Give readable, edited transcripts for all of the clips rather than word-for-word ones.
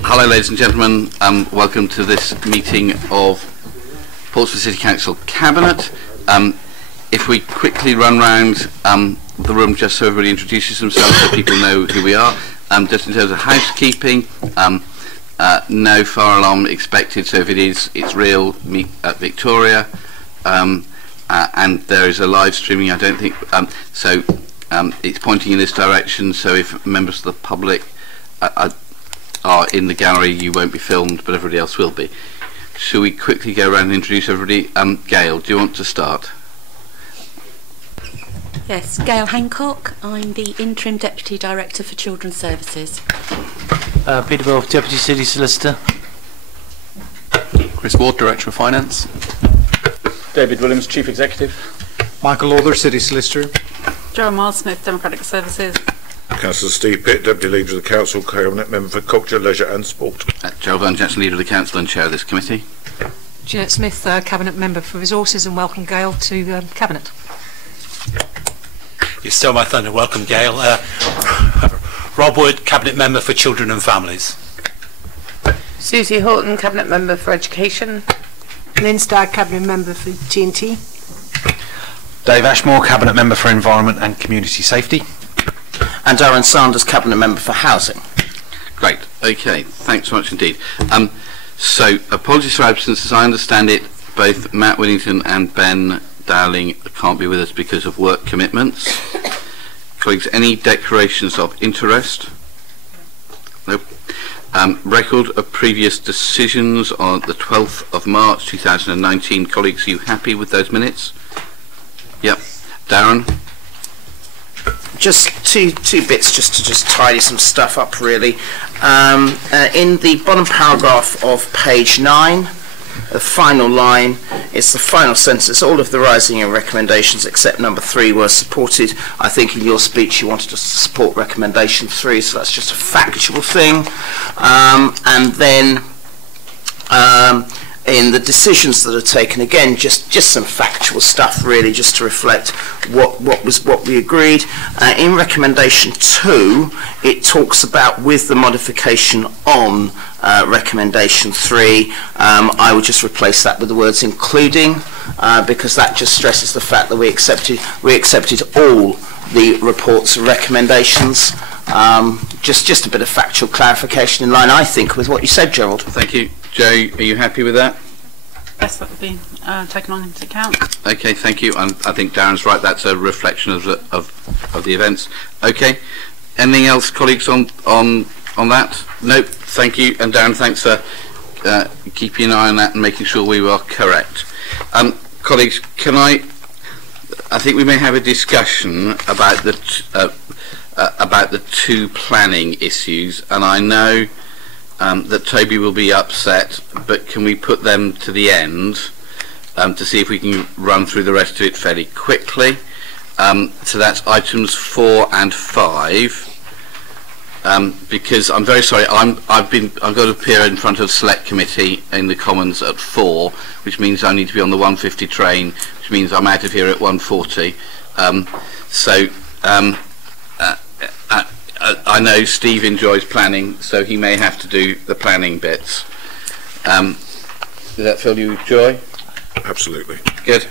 Hello ladies and gentlemen, welcome to this meeting of Portsmouth City Council Cabinet. If we quickly run round the room just so everybody introduces themselves so people know who we are. Just in terms of housekeeping, no fire alarm expected, so if it is, it's real, meet at Victoria, and there is a live streaming, I don't think, it's pointing in this direction, so if members of the public are in the gallery, you won't be filmed, but everybody else will be. Shall we quickly go around and introduce everybody? Gail, do you want to start? Yes, Gail Hancock. I'm the Interim Deputy Director for Children's Services. Peter Bell, Deputy City Solicitor. Chris Ward, Director of Finance. David Williams, Chief Executive. Michael Lauder, City Solicitor. Joan Miles Smith, Democratic Services. Councillor Steve Pitt, Deputy Leader of the Council, Cabinet Member for Culture, Leisure and Sport. Gerald Van Jackson, Leader of the Council and Chair of this committee. Jeanette Smith, Cabinet Member for Resources, and welcome Gail to Cabinet. You stole my thunder. Welcome, Gail. Rob Wood, Cabinet Member for Children and Families. Susie Horton, Cabinet Member for Education. Lynn Stagg, Cabinet Member for T&T. Dave Ashmore, Cabinet Member for Environment and Community Safety. And Darren Sanders, Cabinet Member for Housing. Great. Okay. Thanks so much indeed. So, apologies for absence. As I understand it, both Matt Whittington and Ben Dowling can't be with us because of work commitments. Colleagues, any declarations of interest? Nope. Record of previous decisions on the 12th of March 2019. Colleagues, are you happy with those minutes? Yep. Darren? Just two bits just to tidy some stuff up really. In the bottom paragraph of page 9, the final line, it's the final sentence. All of the rising recommendations except number 3 were supported. I think in your speech you wanted us to support recommendation 3, so that's just a factual thing. And then in the decisions that are taken, again, just some factual stuff really, just to reflect what we agreed. In recommendation 2, it talks about with the modification on recommendation 3. I would just replace that with the words including, because that just stresses the fact that we accepted all the report's recommendations. Just a bit of factual clarification in line, I think, with what you said, Gerald. Thank you. Joe, are you happy with that? Yes, that would be taken on into account. Okay, thank you. And I think Darren's right. That's a reflection of the events. Okay. Anything else, colleagues, on that? Nope. Thank you. And Darren, thanks for keeping an eye on that and making sure we were correct. Colleagues, I think we may have a discussion about the two planning issues, and I know that Toby will be upset, but can we put them to the end to see if we can run through the rest of it fairly quickly? So that's items 4 and 5. Because I'm very sorry, I've got to appear in front of Select Committee in the Commons at 4, which means I need to be on the 1:50 train, which means I'm out of here at 1:40. I know Steve enjoys planning, so he may have to do the planning bits. Does that fill you with joy? Absolutely. Good.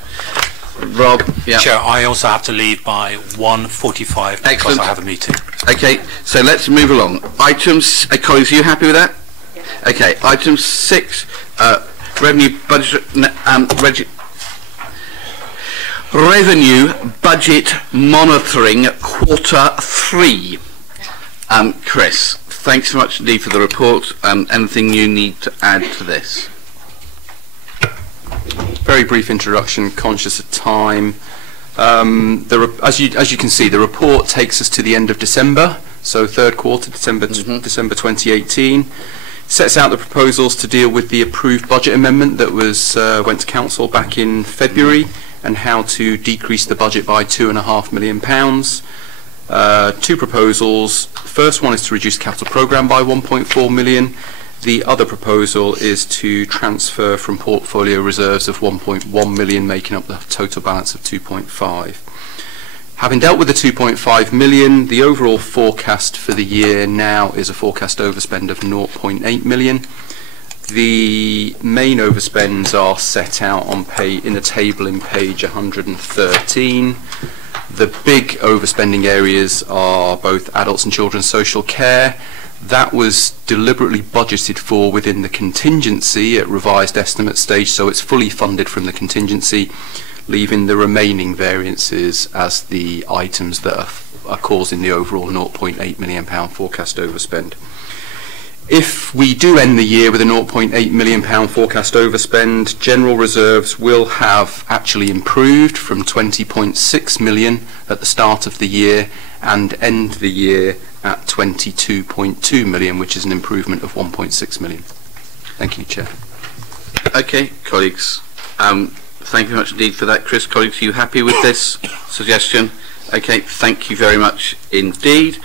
Rob? Yeah. Chair, I also have to leave by 1:45 because I have a meeting. Okay, so let's move along. Items, colleagues, are you happy with that? Yeah. Okay, item 6, revenue budget, revenue budget monitoring quarter 3. Chris, thanks so much indeed for the report. Anything you need to add to this? Very brief introduction, conscious of time. As you can see, the report takes us to the end of December, so third quarter, December 2018. Sets out the proposals to deal with the approved budget amendment that went to Council back in February, and how to decrease the budget by £2.5 million. Two proposals. The first one is to reduce capital programme by 1.4 million. The other proposal is to transfer from portfolio reserves of 1.1 million, making up the total balance of 2.5. Having dealt with the 2.5 million, the overall forecast for the year now is a forecast overspend of 0.8 million. The main overspends are set out on in the table in page 113. The big overspending areas are both adults and children's social care. That was deliberately budgeted for within the contingency at revised estimate stage, so it's fully funded from the contingency, leaving the remaining variances as the items that are causing the overall £0.8 million forecast overspend. If we do end the year with a £0.8 million forecast overspend, general reserves will have actually improved from 20.6 million at the start of the year and end the year at 22.2 million, which is an improvement of 1.6 million. Thank you, Chair. Okay, colleagues. Thank you very much indeed for that. Chris, colleagues, are you happy with this suggestion? Okay, thank you very much indeed.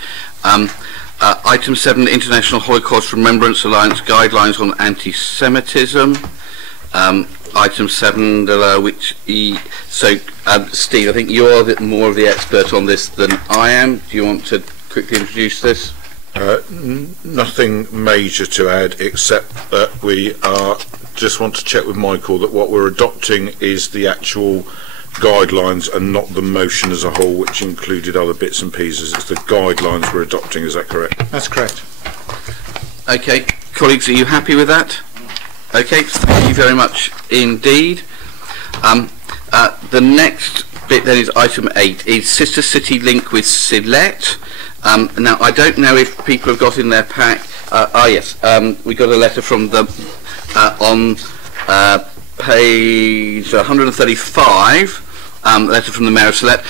Item 7, International Holocaust Remembrance Alliance Guidelines on Anti-Semitism. Item 7, Steve, I think you're more of the expert on this than I am. Do you want to quickly introduce this? Nothing major to add, except that we just want to check with Michael that what we're adopting is the actual guidelines and not the motion as a whole, which included other bits and pieces. It's the guidelines we're adopting, is that correct? That's correct. Okay, colleagues, are you happy with that? Okay, thank you very much indeed. The next bit then is item 8, is Sister City link with Sillett. Now, I don't know if people have got in their pack. Yes, we got a letter from them on page 135. Letter from the Mayor of Sylhet.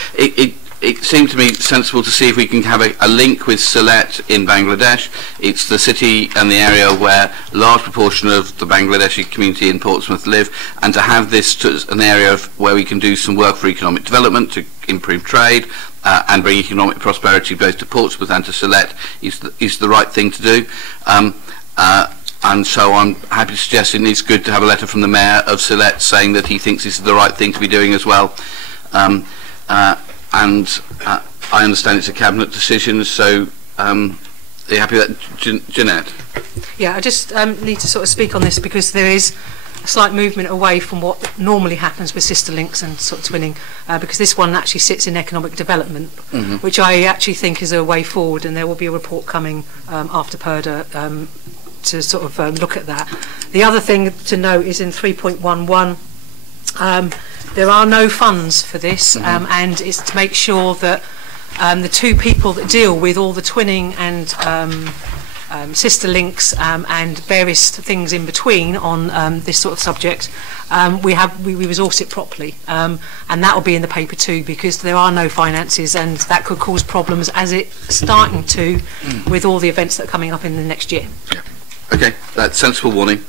It seemed to me sensible to see if we can have a link with Sylhet in Bangladesh. It's the city and the area where a large proportion of the Bangladeshi community in Portsmouth live, and to have this as an area where we can do some work for economic development, to improve trade, and bring economic prosperity both to Portsmouth and to Sylhet is the right thing to do. And so I'm happy to suggest it's good to have a letter from the Mayor of Sylhet saying that he thinks this is the right thing to be doing as well. I understand it's a cabinet decision, so are you happy with that, Jeanette? Yeah, I just need to sort of speak on this because there is a slight movement away from what normally happens with sister links and sort of twinning, because this one actually sits in economic development, which I actually think is a way forward, and there will be a report coming after PERDA to sort of look at that. The other thing to note is in 3.11, there are no funds for this, and it's to make sure that the two people that deal with all the twinning and sister links and various things in between on this sort of subject, we resource it properly, and that will be in the paper too, because there are no finances, and that could cause problems as it's starting to with all the events that are coming up in the next year. Yeah. Okay, that's sensible warning.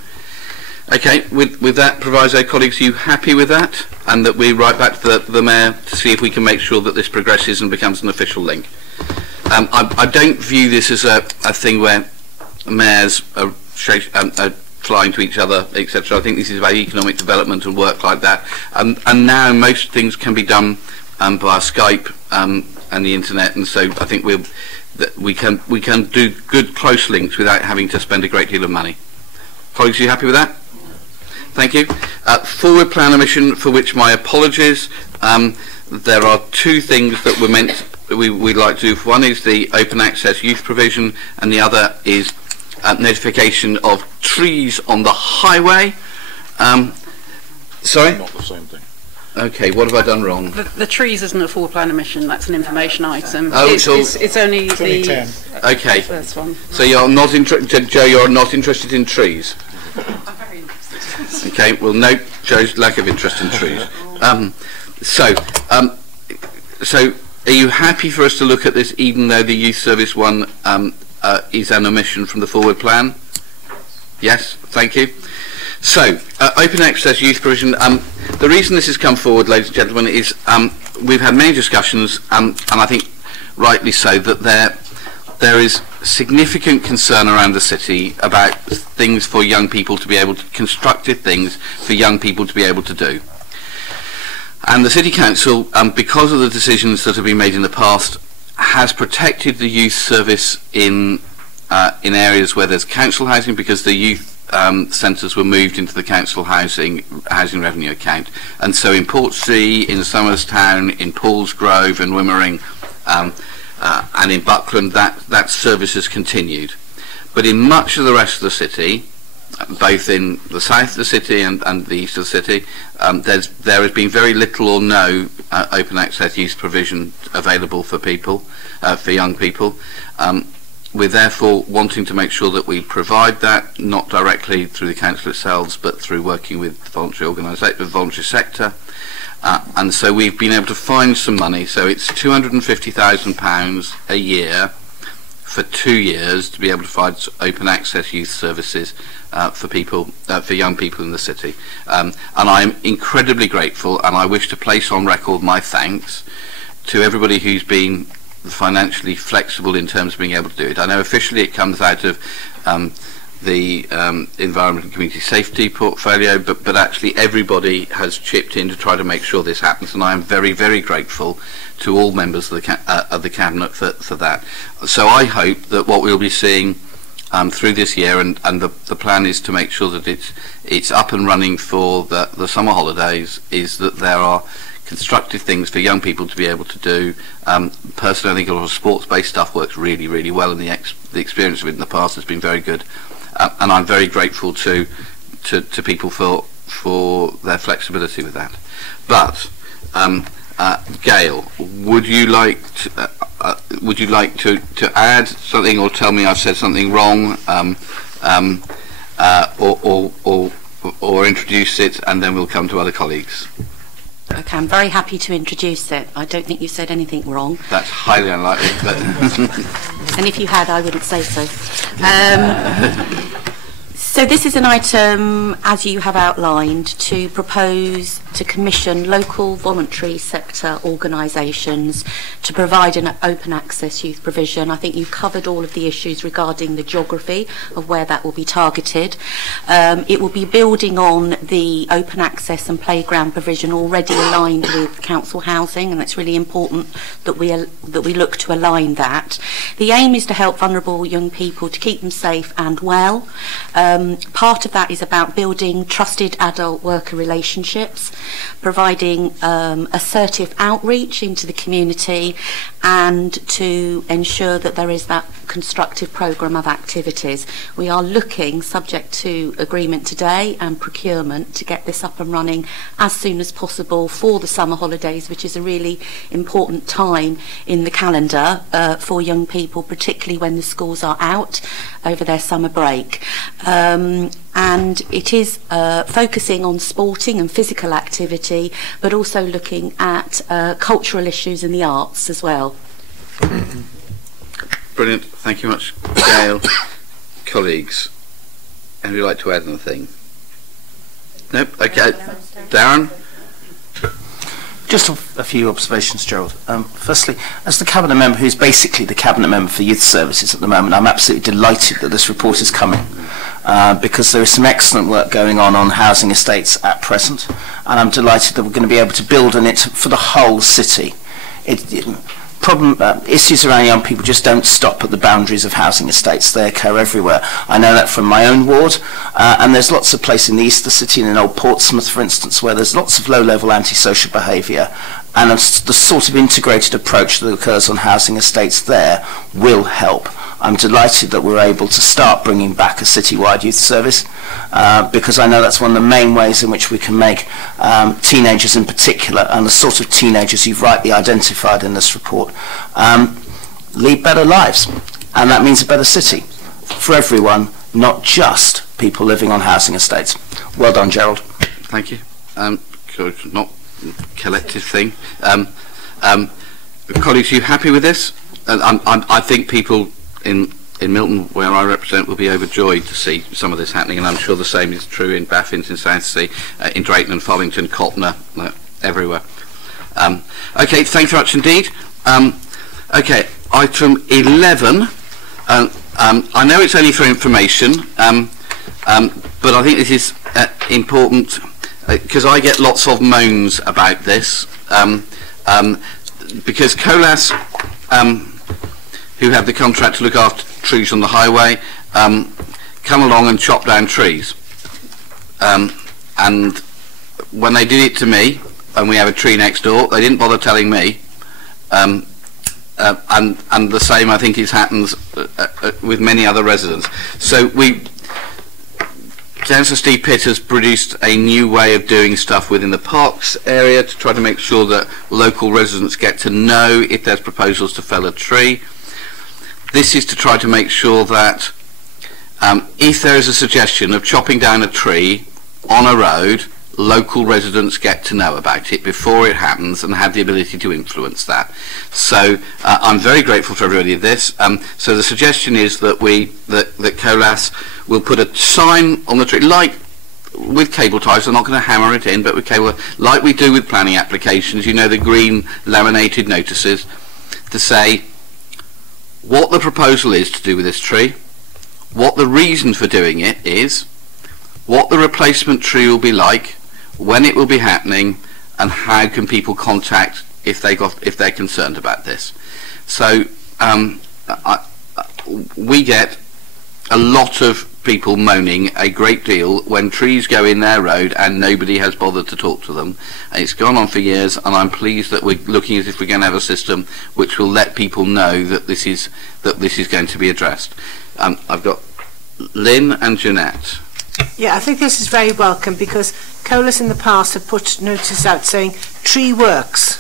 Okay, with that proviso, colleagues, are you happy with that? And that we write back to the Mayor to see if we can make sure that this progresses and becomes an official link. I don't view this as a thing where mayors are flying to each other, etc. I think this is about economic development and work like that. And now most things can be done via Skype and the internet, and so I think we can do good close links without having to spend a great deal of money. Colleagues, are you happy with that? Thank you. Forward plan omission, for which my apologies. There are two things that we'd like to do. One is the open access youth provision, and the other is notification of trees on the highway. Sorry? Not the same thing. Okay, what have I done wrong? The trees isn't a forward plan omission, that's an information item. Oh, it's only the 2010. Okay. first one. So you're not interested, Joe, you're not interested in trees? I'm very interested. Okay, well, note Joe's lack of interest in trees. So are you happy for us to look at this, even though the youth service one is an omission from the forward plan? Yes, thank you. So, open access youth provision. The reason this has come forward, ladies and gentlemen, is we've had many discussions, and I think rightly so, that there is significant concern around the city about things for young people to be able to, constructive things for young people to be able to do. And the City Council, because of the decisions that have been made in the past, has protected the youth service in areas where there's council housing, because the youth centres were moved into the council housing revenue account. And so in Portsea, in Somerstown, in Paulsgrove and Wimmering, and in Buckland, that service has continued. But in much of the rest of the city, both in the south of the city and the east of the city, there has been very little or no open access youth provision available for people, for young people. We're therefore wanting to make sure that we provide that, not directly through the council itself, but through working with the voluntary sector. And so we've been able to find some money. So it's £250,000 a year for 2 years to be able to provide open access youth services for people, for young people in the city. And I'm incredibly grateful, and I wish to place on record my thanks to everybody who's been financially flexible in terms of being able to do it. I know officially it comes out of the Environment and Community Safety portfolio, but actually everybody has chipped in to try to make sure this happens, and I am very, very grateful to all members of the Cabinet for that. So I hope that what we'll be seeing through this year, and the plan is to make sure that it's up and running for the summer holidays, is that there are constructive things for young people to be able to do. Personally, I think a lot of sports-based stuff works really, really well, and the experience of it in the past has been very good. And I'm very grateful to people for their flexibility with that. But Gail, would you like to add something, or tell me I've said something wrong, or introduce it, and then we'll come to other colleagues? Okay, I'm very happy to introduce it. I don't think you said anything wrong. That's highly unlikely, but and if you had, I wouldn't say so. So this is an item, as you have outlined, to propose to commission local voluntary sector organisations to provide an open access youth provision. I think you've covered all of the issues regarding the geography of where that will be targeted. It will be building on the open access and playground provision already aligned with council housing, and it's really important that we look to align that. The aim is to help vulnerable young people to keep them safe and well. Part of that is about building trusted adult worker relationships, providing assertive outreach into the community, and to ensure that there is that constructive programme of activities. We are looking, subject to agreement today and procurement, to get this up and running as soon as possible for the summer holidays, which is a really important time in the calendar for young people, particularly when the schools are out over their summer break. And it is focusing on sporting and physical activity, but also looking at cultural issues and the arts as well. Brilliant, thank you much, Gail. Colleagues, anybody like to add anything? Nope, okay. Darren? Just a few observations, Gerald. Firstly, as the Cabinet member who's basically the Cabinet member for Youth Services at the moment, I'm absolutely delighted that this report is coming, because there is some excellent work going on housing estates at present, and I'm delighted that we're going to be able to build on it for the whole city. Issues around young people just don't stop at the boundaries of housing estates. They occur everywhere. I know that from my own ward, and there's lots of places in the east of the city, and in old Portsmouth, for instance, where there's lots of low-level antisocial behaviour, and the sort of integrated approach that occurs on housing estates there will help. I'm delighted that we're able to start bringing back a citywide youth service, because I know that's one of the main ways in which we can make teenagers in particular, and the sort of teenagers you've rightly identified in this report, lead better lives. And that means a better city for everyone, not just people living on housing estates. Well done, Gerald. Thank you. Not collective thing. Colleagues, are you happy with this? I think people in Milton, where I represent, will be overjoyed to see some of this happening, and I'm sure the same is true in Baffins, in Southsea, in Drayton and Follington, Copner, everywhere. Okay, thanks very much indeed. Okay, item 11. I know it's only for information, but I think this is important. because I get lots of moans about this, because COLAS, who have the contract to look after trees on the highway, come along and chop down trees. And when they did it to me, and we have a tree next door, they didn't bother telling me. And the same, I think, happens with many other residents. So Councillor Steve Pitt has produced a new way of doing stuff within the parks area to try to make sure that local residents get to know if there's proposals to fell a tree. This is to try to make sure that if there is a suggestion of chopping down a tree on a road, local residents get to know about it before it happens and have the ability to influence that. So I'm very grateful for everybody of this. So the suggestion is that that COLAS will put a sign on the tree, like with cable ties. They're not going to hammer it in, but with cable, like we do with planning applications, you know, the green laminated notices, to say what the proposal is to do with this tree, what the reason for doing it is, what the replacement tree will be like, when it will be happening, and how can people contact if they're concerned about this. So we get a lot of people moaning a great deal when trees go in their road and nobody has bothered to talk to them. And it's gone on for years, and I'm pleased that we're looking as if we're going to have a system which will let people know that this is going to be addressed. I've got Lynn and Jeanette. Yeah, I think this is very welcome, because COLAS in the past have put notices out saying tree works,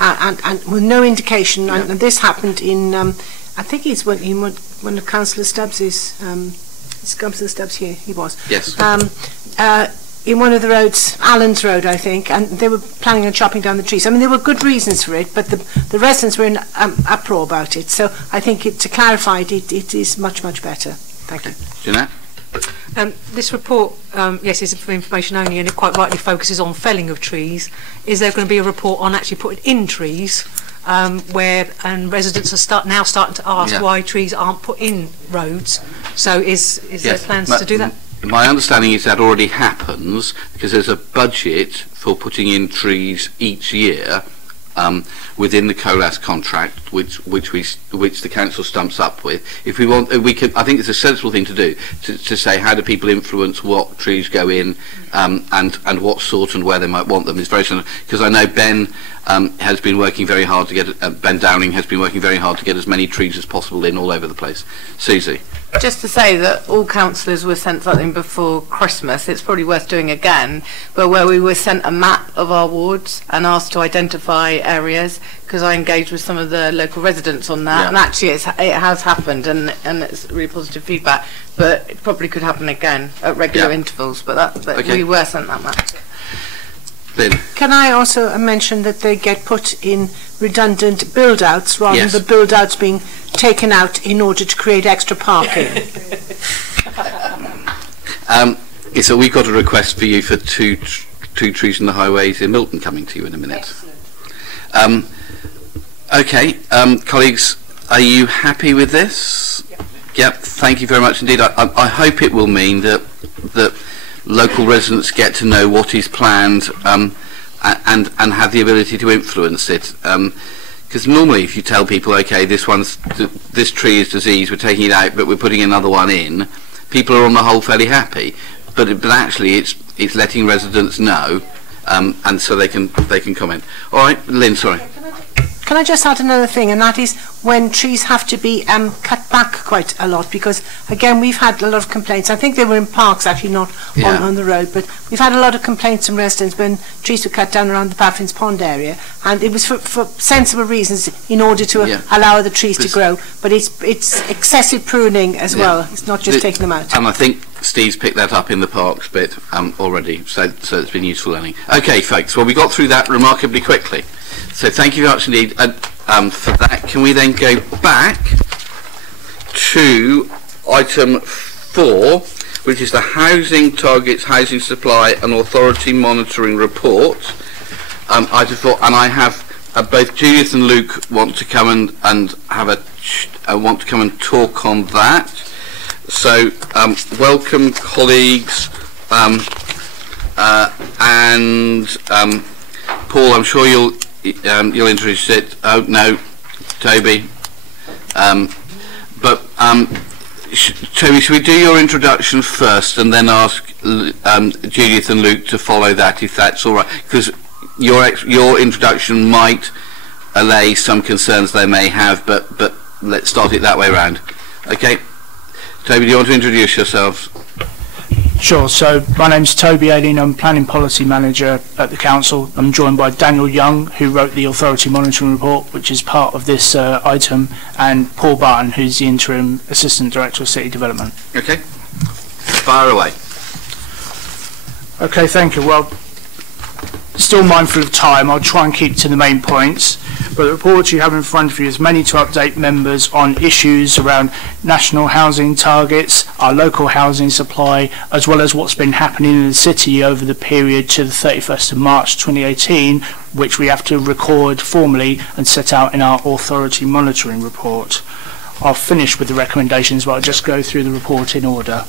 and with no indication. Yeah. And this happened in, I think it's one of Councillor Stubbs's, Councillor Stubbs here, he was. Yes. In one of the roads, Allen's Road, I think, and they were planning on chopping down the trees. I mean, there were good reasons for it, but the residents were in uproar about it. So I think to clarify it is much, much better. Thank you. Jeanette? This report, yes, is for information only, and it quite rightly focuses on felling of trees. Is there going to be a report on actually putting in trees, where residents are now starting to ask why trees aren't put in roads? So is there plans to do that? My understanding is that already happens, because there's a budget for putting in trees each year within the COLAS contract, which the council stumps up with. If we want, we can. I think it's a sensible thing to do, to say how do people influence what trees go in, and what sort and where they might want them. Is very sensible, because I know Ben has been working very hard to get. Ben Downing has been working very hard to get as many trees as possible in all over the place. Susie. Just to say that all councillors were sent something before Christmas. It's probably worth doing again, but where we were sent a map of our wards and asked to identify areas, because I engaged with some of the local residents on that, and actually it has happened, and it's really positive feedback. But it probably could happen again at regular intervals. But we were sent that map. Lynn. Can I also mention that they get put in redundant build-outs rather than the build-outs being taken out in order to create extra parking? So we've got a request for you for two trees in the highways in Milton coming to you in a minute. Okay, colleagues, are you happy with this? Yep, thank you very much indeed. I hope it will mean that local residents get to know what is planned, and have the ability to influence it. Because normally, if you tell people, okay, this tree is diseased, we're taking it out, but we're putting another one in, people are on the whole fairly happy. But actually, it's letting residents know, and so they can comment. All right, Lynn, sorry. Can I just add another thing, and that is when trees have to be cut back quite a lot, because again we've had a lot of complaints. I think they were in parks, actually not on the road, but we've had a lot of complaints from residents when trees were cut down around the Baffins Pond area, and it was for sensible reasons in order to allow the trees to grow, but it's excessive pruning as well. It's not just taking them out. And I think Steve's picked that up in the parks bit already, so it's been useful learning. Okay, folks, well we got through that remarkably quickly. So thank you very much indeed for that. Can we then go back to item 4, which is the Housing Targets, Housing Supply and Authority Monitoring Report. Item 4, and I have both Judith and Luke want to come and want to come and talk on that. So welcome, colleagues. and Paul, I'm sure you'll introduce it. Oh no, Toby. Toby, should we do your introduction first and then ask Judith and Luke to follow that, if that's all right? Because your introduction might allay some concerns they may have, but let's start it that way round. Okay, Toby, do you want to introduce yourselves? Sure. So my name's Toby Aileen. I'm Planning Policy Manager at the Council. I'm joined by Daniel Young, who wrote the Authority Monitoring Report, which is part of this item, and Paul Barton, who's the Interim Assistant Director of City Development. Okay. Fire away. Okay, thank you. Well, still mindful of time, I'll try and keep to the main points. But the report you have in front of you is mainly to update members on issues around national housing targets, our local housing supply, as well as what's been happening in the city over the period to the 31st of March 2018, which we have to record formally and set out in our Authority Monitoring Report. I'll finish with the recommendations, but I'll just go through the report in order.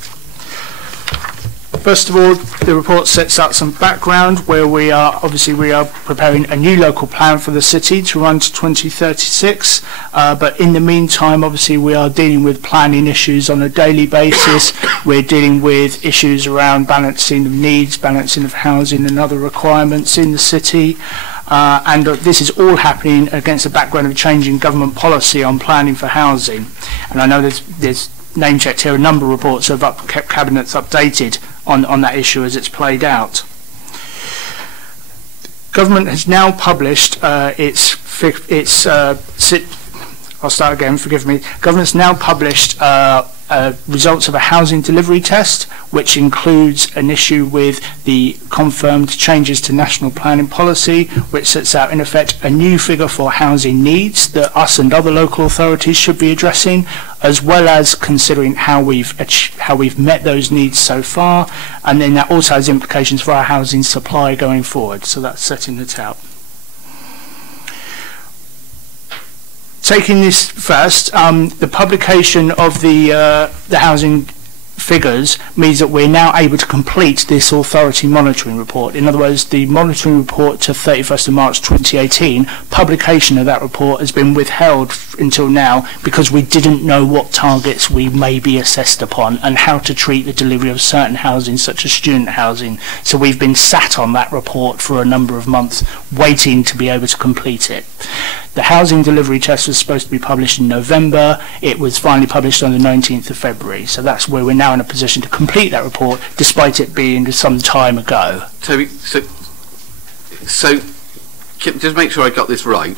First of all, the report sets out some background where we are preparing a new local plan for the city to run to 2036, but in the meantime obviously we are dealing with planning issues on a daily basis. We're dealing with issues around balancing of needs, balancing of housing and other requirements in the city, and this is all happening against the background of changing government policy on planning for housing. And I know there's name checked here a number of reports of cabinets updated on that issue as it's played out. Government has now published I'll start again, forgive me. Government's now published results of a housing delivery test, which includes an issue with the confirmed changes to national planning policy, which sets out in effect a new figure for housing needs that us and other local authorities should be addressing, as well as considering how we've met those needs so far, and then that also has implications for our housing supply going forward. So that's setting it out. Taking this first, the publication of the housing figures means that we're now able to complete this authority monitoring report. In other words, the monitoring report to 31st of March 2018, publication of that report has been withheld until now because we didn't know what targets we may be assessed upon and how to treat the delivery of certain housing, such as student housing. So we've been sat on that report for a number of months waiting to be able to complete it. The housing delivery test was supposed to be published in November. It was finally published on the 19th of February. So that's where we're now in a position to complete that report, despite it being some time ago. Toby, so just make sure I got this right,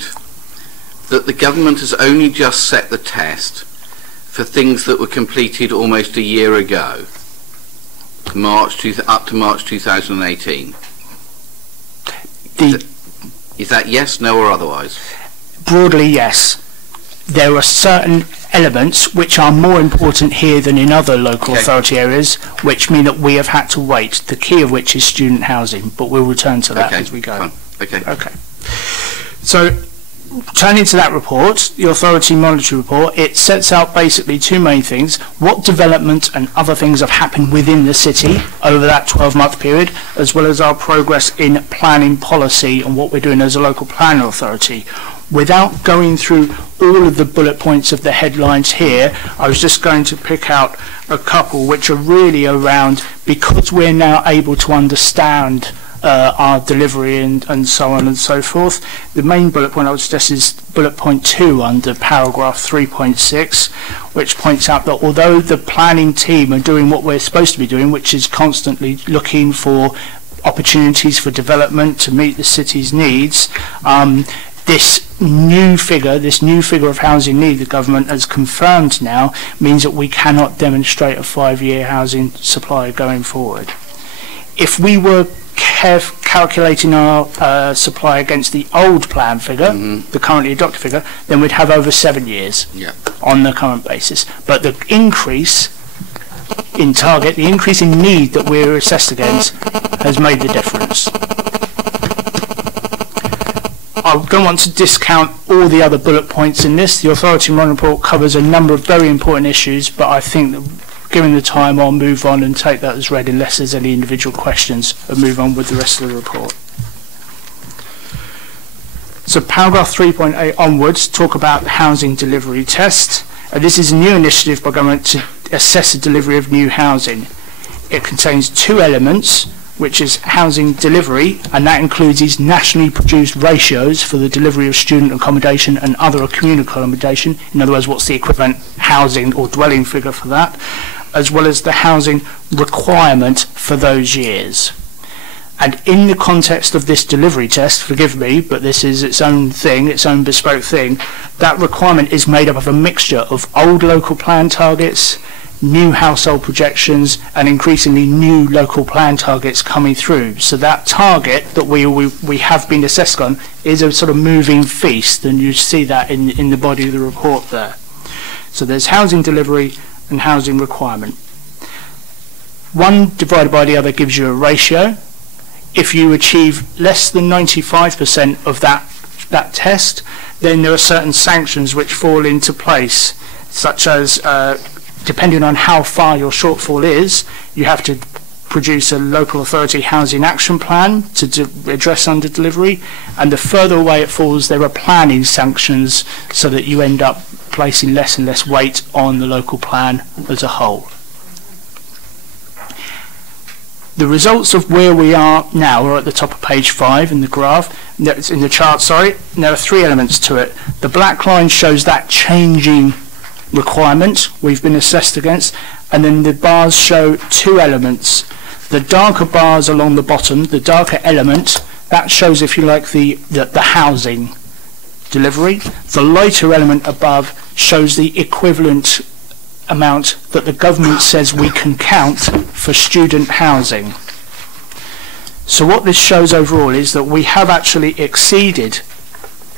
that the government has only just set the test for things that were completed almost a year ago, up to March 2018. Is that yes, no, or otherwise? Broadly, yes. There are certain elements which are more important here than in other local authority areas, which mean that we have had to wait, the key of which is student housing, but we'll return to that as we go. Fine. Okay. So, turning to that report, the Authority Monitoring Report, it sets out basically two main things: what development and other things have happened within the city over that 12-month period, as well as our progress in planning policy and what we're doing as a local planning authority. Without going through all of the bullet points of the headlines here, I was just going to pick out a couple which are really around, because we're now able to understand our delivery and so on and so forth. The main bullet point I would suggest is bullet point 2 under paragraph 3.6, which points out that although the planning team are doing what we're supposed to be doing, which is constantly looking for opportunities for development to meet the city's needs, this new figure of housing need the government has confirmed now means that we cannot demonstrate a 5-year housing supply going forward. If we were calculating our supply against the old plan figure, the currently adopted figure, then we'd have over 7 years on the current basis. But the increase in target, the increase in need that we're assessed against, has made the difference. I don't want to discount all the other bullet points in this. The Authority Monitoring Report covers a number of very important issues, but I think that given the time, I'll move on and take that as read unless there's any individual questions, and move on with the rest of the report. So paragraph 3.8 onwards talk about the housing delivery test. This is a new initiative by government to assess the delivery of new housing. It contains two elements, which is housing delivery, and that includes these nationally produced ratios for the delivery of student accommodation and other communal accommodation. In other words, what's the equivalent housing or dwelling figure for that, as well as the housing requirement for those years. And in the context of this delivery test, forgive me, but this is its own thing, its own bespoke thing, that requirement is made up of a mixture of old local plan targets, new household projections, and increasingly new local plan targets coming through. So that target that we have been assessed on is a sort of moving feast, and you see that in the body of the report there. So there's housing delivery and housing requirement. One divided by the other gives you a ratio. If you achieve less than 95% of that test, then there are certain sanctions which fall into place, such as depending on how far your shortfall is, you have to produce a local authority housing action plan to address under delivery, and the further away it falls, there are planning sanctions, so that you end up placing less and less weight on the local plan as a whole. The results of where we are now are at the top of page 5 in the graph, in the chart, sorry. And there are three elements to it. The black line shows that changing requirement we've been assessed against, and then the bars show two elements. The darker bars along the bottom, the darker element, that shows, if you like, the housing delivery. The lighter element above shows the equivalent amount that the government says we can count for student housing. So what this shows overall is that we have actually exceeded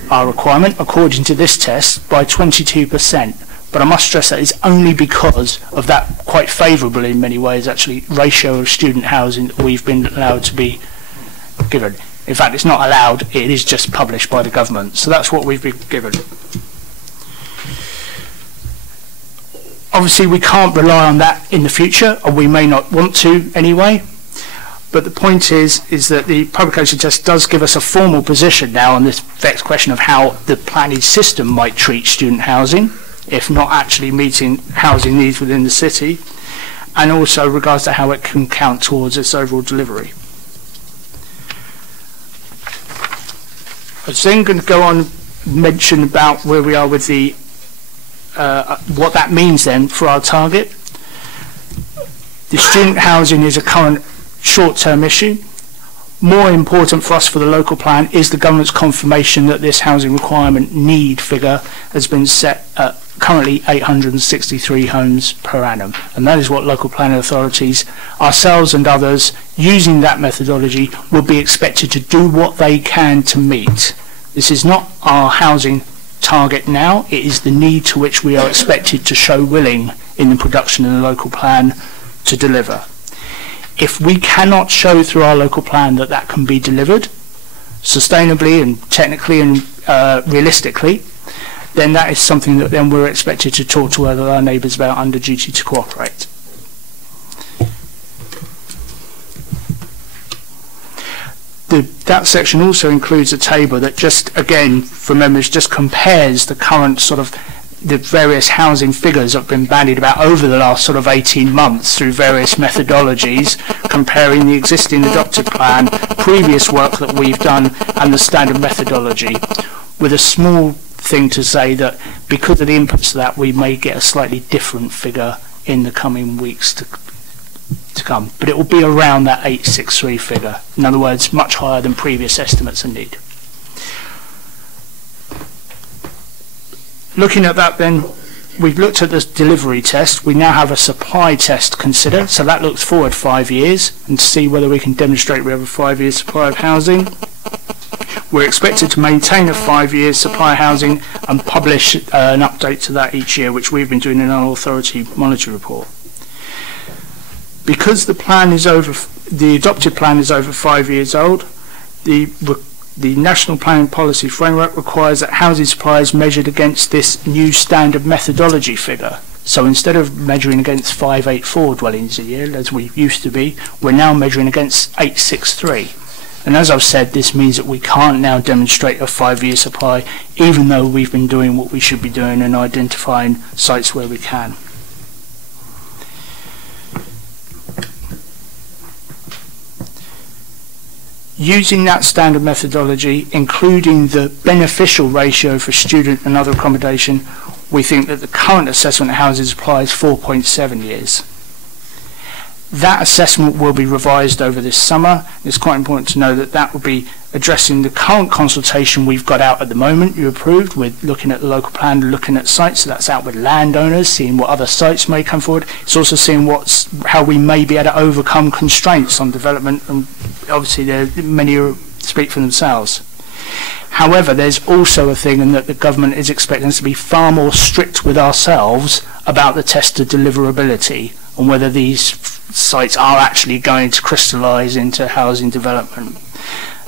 our requirement according to this test by 22%. But I must stress that it's only because of that quite favourable in many ways actually ratio of student housing that we've been allowed to be given. In fact, it's not allowed, it is just published by the government. So that's what we've been given. Obviously we can't rely on that in the future, or we may not want to anyway. But the point is that the publication test does give us a formal position now on this vexed question of how the planning system might treat student housing, if not actually meeting housing needs within the city, and also regards to how it can count towards its overall delivery. I was then going to go on and mention about where we are with the what that means then for our target. The student housing is a current short-term issue. More important for us for the local plan is the government's confirmation that this housing requirement need figure has been set at currently 863 homes per annum, and that is what local planning authorities, ourselves and others, using that methodology, will be expected to do what they can to meet. This is not our housing target now, it is the need to which we are expected to show willing in the production of the local plan to deliver. If we cannot show through our local plan that that can be delivered sustainably and technically and realistically, then that is something that then we're expected to talk to our neighbours about under duty to cooperate. That section also includes a table that just, again, from memory, just compares the current sort of the various housing figures that have been bandied about over the last sort of 18 months through various methodologies, comparing the existing adopted plan, previous work that we've done, and the standard methodology, with a small thing to say that because of the inputs to that, we may get a slightly different figure in the coming weeks to come, but it will be around that 863 figure. In other words, much higher than previous estimates of need. Looking at that then, we've looked at this delivery test. We now have a supply test to consider, so that looks forward 5 years and to see whether we can demonstrate we have a 5-year supply of housing. We're expected to maintain a 5-year supply of housing and publish an update to that each year, which we've been doing in our authority monitoring report. Because the plan is over, the adopted plan is over 5 years old, the National Planning Policy Framework requires that housing supply is measured against this new standard methodology figure. So instead of measuring against 584 dwellings a year, as we used to be, we're now measuring against 863. And as I've said, this means that we can't now demonstrate a 5-year supply, even though we've been doing what we should be doing and identifying sites where we can. Using that standard methodology, including the beneficial ratio for student and other accommodation, we think that the current assessment of housing supply is 4.7 years. That assessment will be revised over this summer. It's quite important to know that that will be addressing the current consultation we've got out at the moment, you approved, with looking at the local plan, looking at sites, so that's out with landowners, seeing what other sites may come forward. It's also seeing how we may be able to overcome constraints on development, and obviously many speak for themselves. However, there's also a thing in that the government is expecting us to be far more strict with ourselves about the test of deliverability and whether these sites are actually going to crystallise into housing development.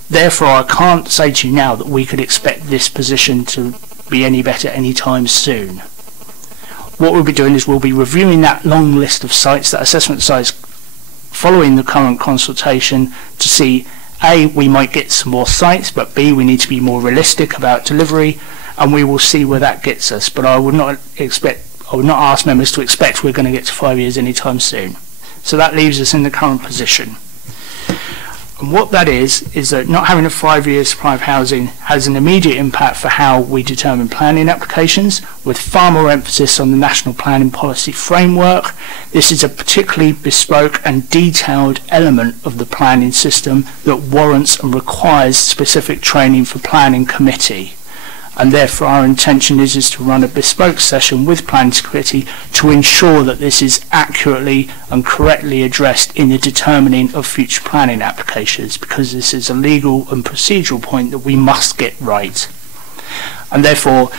Therefore, I can't say to you now that we could expect this position to be any better anytime soon. What we'll be doing is we'll be reviewing that long list of sites, that assessment sites, following the current consultation to see, A, we might get some more sites, but B, we need to be more realistic about delivery, and we will see where that gets us. But I would not ask members to expect we're going to get to 5 years anytime soon. So that leaves us in the current position. And what that is that not having a 5-year supply of housing has an immediate impact for how we determine planning applications, with far more emphasis on the National Planning Policy Framework. This is a particularly bespoke and detailed element of the planning system that warrants and requires specific training for planning committee. And therefore our intention is to run a bespoke session with Planning Committee to ensure that this is accurately and correctly addressed in the determining of future planning applications, because this is a legal and procedural point that we must get right. And therefore,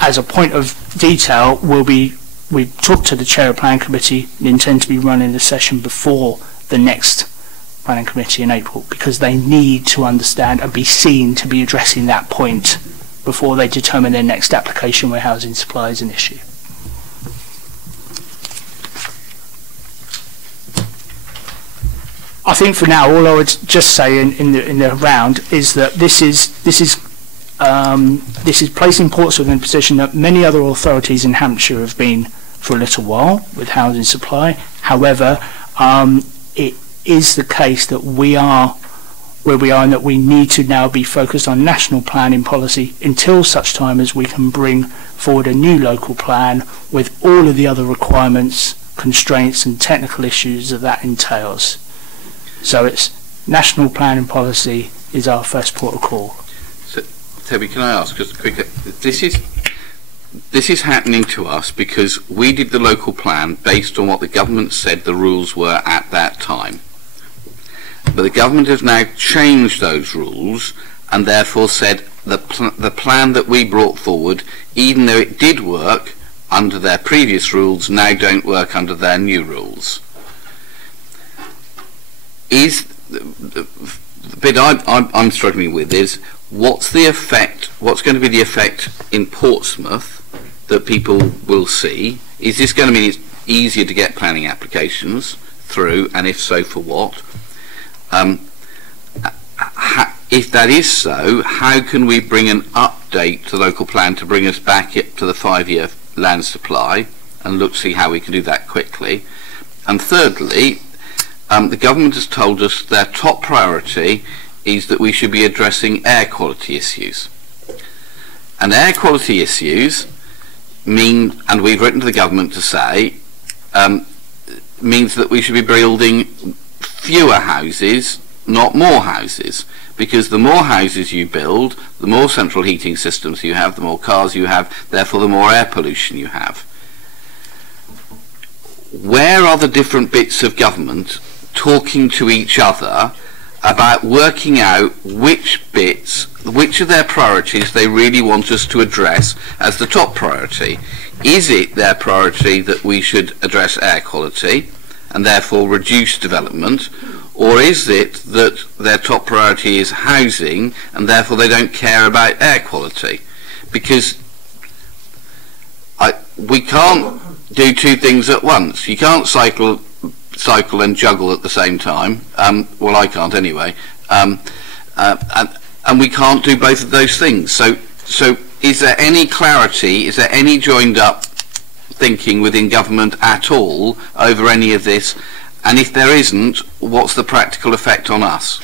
as a point of detail, we've talked to the Chair of Planning Committee and intend to be running the session before the next Planning Committee in April, because they need to understand and be seen to be addressing that point before they determine their next application where housing supply is an issue. I think for now, all I would just say in the round is that this is placing Portsmouth in a position that many other authorities in Hampshire have been for a little while with housing supply. However, it is the case that we are where we are, and that we need to now be focused on national planning policy until such time as we can bring forward a new local plan with all of the other requirements, constraints and technical issues that entails. So it's national planning policy is our first port of call. So, Toby, can I ask just quickly, this is happening to us because we did the local plan based on what the government said the rules were at that time. But the government has now changed those rules and therefore said the plan that we brought forward, even though it did work under their previous rules, now don't work under their new rules. The bit I'm struggling with is what's going to be the effect in Portsmouth that people will see? Is this going to mean it's easier to get planning applications through, and if so, for what? If that is so, how can we bring an update to the local plan to bring us back up to the 5-year land supply and see how we can do that quickly? And thirdly, the government has told us their top priority is that we should be addressing air quality issues. And air quality issues mean, and we've written to the government to say, means that we should be building fewer houses, not more houses, because the more houses you build, the more central heating systems you have, the more cars you have, therefore the more air pollution you have. Where are the different bits of government talking to each other about working out which of their priorities they really want us to address as the top priority? Is it their priority that we should address air quality and therefore reduce development, or is it that their top priority is housing and therefore they don't care about air quality? Because we can't do two things at once. You can't cycle and juggle at the same time. Well, I can't anyway. And we can't do both of those things. So is there any clarity? Is there any joined up thinking within government at all over any of this? And if there isn't, what's the practical effect on us?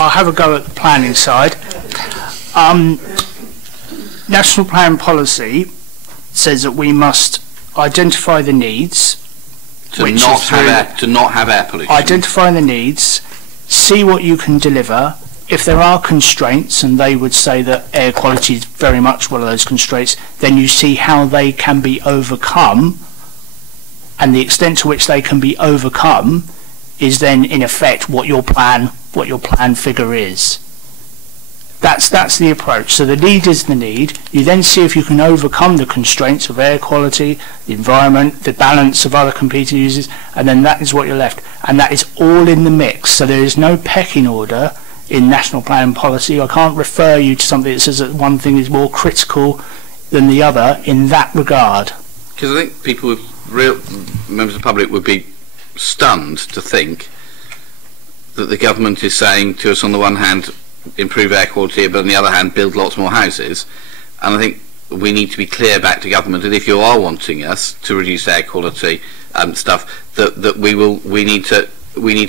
I'll have a go at the planning side. National Plan policy says that we must identify the needs to not have air pollution. Identify the needs, see what you can deliver. If there are constraints, and they would say that air quality is very much one of those constraints, then you see how they can be overcome, and the extent to which they can be overcome is then in effect what your plan figure is. That's the approach. So the need is the need. You then see if you can overcome the constraints of air quality, the environment, the balance of other competing uses, and then that is what you're left. And that is all in the mix. So there is no pecking order in national plan policy. I can't refer you to something that says that one thing is more critical than the other in that regard. Because I think people, members of the public, would be stunned to think that the government is saying to us on the one hand, improve air quality, but on the other hand, build lots more houses. And I think we need to be clear back to government that if you are wanting us to reduce air quality stuff, that we need to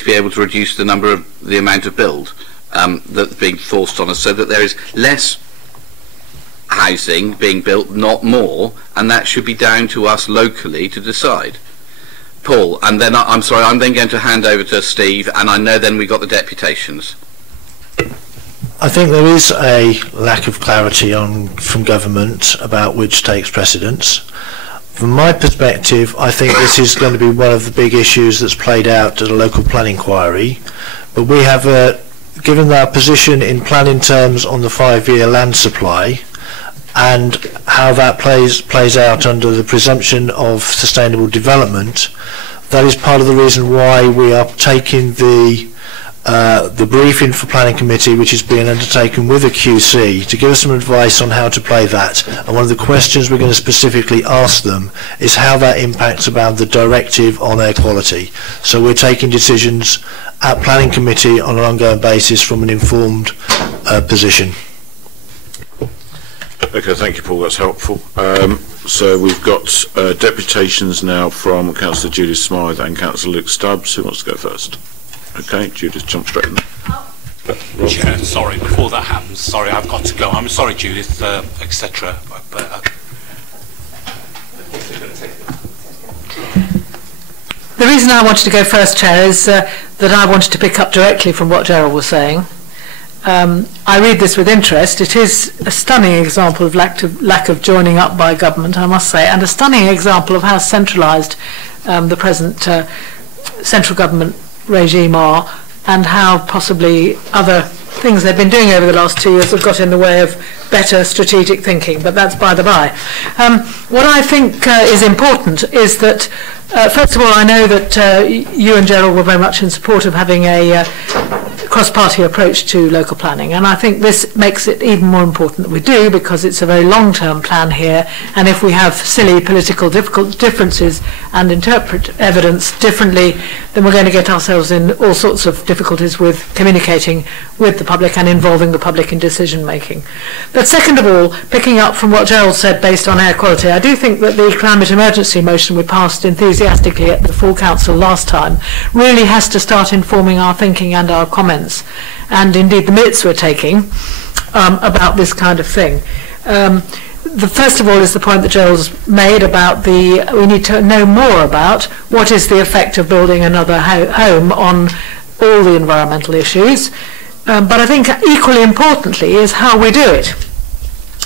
be able to reduce the amount of build that's being forced on us, so that there is less housing being built, not more, and that should be down to us locally to decide. Paul, and then I'm then going to hand over to Steve, and I know then we got the deputations. I think there is a lack of clarity from government about which takes precedence. From my perspective, I think this is going to be one of the big issues that's played out at a local planning inquiry. But we have, given our position in planning terms on the 5-year land supply and how that plays out under the presumption of sustainable development, that is part of the reason why we are taking the briefing for planning committee, which is being undertaken with a QC, to give us some advice on how to play that. And one of the questions we're going to specifically ask them is how that impacts about the directive on air quality. So we're taking decisions at planning committee on an ongoing basis from an informed position. Okay, thank you, Paul. That's helpful. So we've got deputations now from Councillor Judith Smythe and Councillor Luke Stubbs. Who wants to go first? Okay, Judith, jump straight in. Chair, sorry, before that happens, sorry, I've got to go. I'm sorry, Judith, etc. The reason I wanted to go first, Chair, is that I wanted to pick up directly from what Gerald was saying. I read this with interest. It is a stunning example of lack of joining up by government, I must say, and a stunning example of how centralised the present central government regime are, and how possibly other things they've been doing over the last 2 years have got in the way of better strategic thinking, but that's by the by. What I think is important is that, first of all, I know that you and Gerald were very much in support of having a cross-party approach to local planning, and I think this makes it even more important that we do, because it's a very long-term plan here, and if we have silly political differences and interpret evidence differently, then we're going to get ourselves in all sorts of difficulties with communicating with the public and involving the public in decision making. But second of all, picking up from what Gerald said based on air quality, I do think that the climate emergency motion we passed enthusiastically at the full council last time really has to start informing our thinking and our comments, and indeed the minutes we're taking about this kind of thing. The first of all is the point that Gerald's made about we need to know more about what is the effect of building another home on all the environmental issues. But I think equally importantly is how we do it.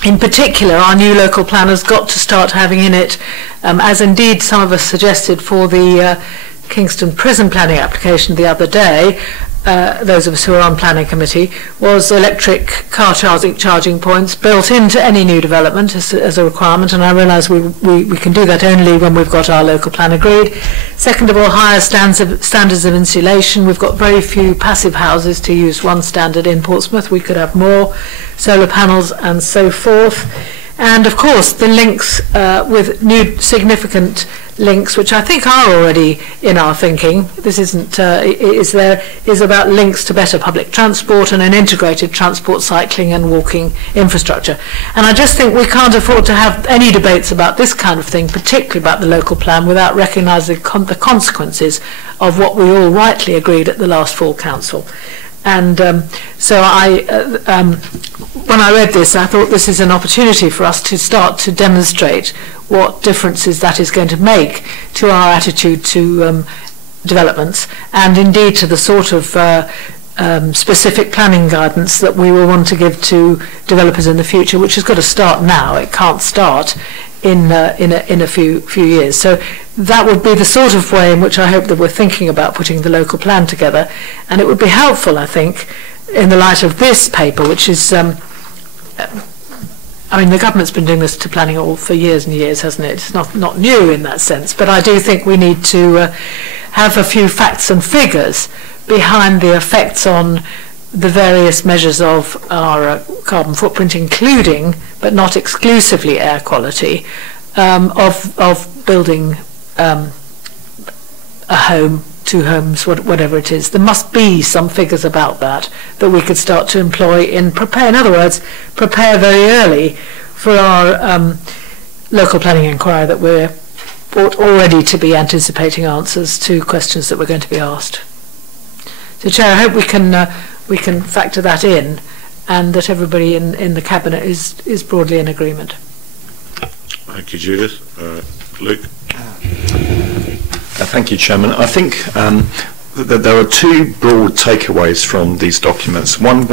In particular, our new local plan has got to start having in it, as indeed some of us suggested for the Kingston prison planning application the other day, those of us who are on planning committee, was electric car charging points built into any new development as a requirement, and I realise we can do that only when we've got our local plan agreed. Second of all, higher standards of insulation. We've got very few passive houses, to use one standard in Portsmouth. We could have more solar panels and so forth. And of course the links with new significant links, which I think are already in our thinking. This isn't is about links to better public transport and an integrated transport, cycling and walking infrastructure. And I just think we can't afford to have any debates about this kind of thing, particularly about the local plan, without recognising the consequences of what we all rightly agreed at the last full council. And so when I read this, I thought this is an opportunity for us to start to demonstrate what differences that is going to make to our attitude to developments, and indeed to the sort of specific planning guidance that we will want to give to developers in the future, which has got to start now. It can't start in a few years. So that would be the sort of way in which I hope that we're thinking about putting the local plan together. And it would be helpful, I think, in the light of this paper, which is, I mean, the government's been doing this to planning all for years and years, hasn't it? It's not new in that sense, but I do think we need to have a few facts and figures behind the effects on the various measures of our carbon footprint, including, but not exclusively, air quality, of building a home, 2 homes, whatever it is. There must be some figures about that we could start to employ in other words, prepare very early for our local planning inquiry, that we're already to be anticipating answers to questions that we're going to be asked. So, Chair, I hope we can factor that in, and that everybody in the Cabinet is broadly in agreement. Thank you, Judith. Luke? Thank you, Chairman. I think that there are 2 broad takeaways from these documents. One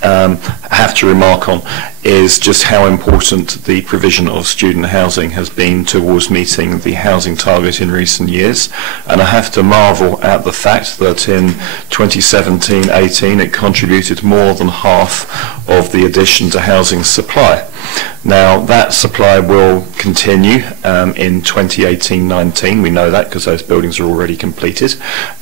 I have to remark on is just how important the provision of student housing has been towards meeting the housing target in recent years. And I have to marvel at the fact that in 2017-18 it contributed more than half of the addition to housing supply. Now that supply will continue in 2018-19, we know that because those buildings are already completed,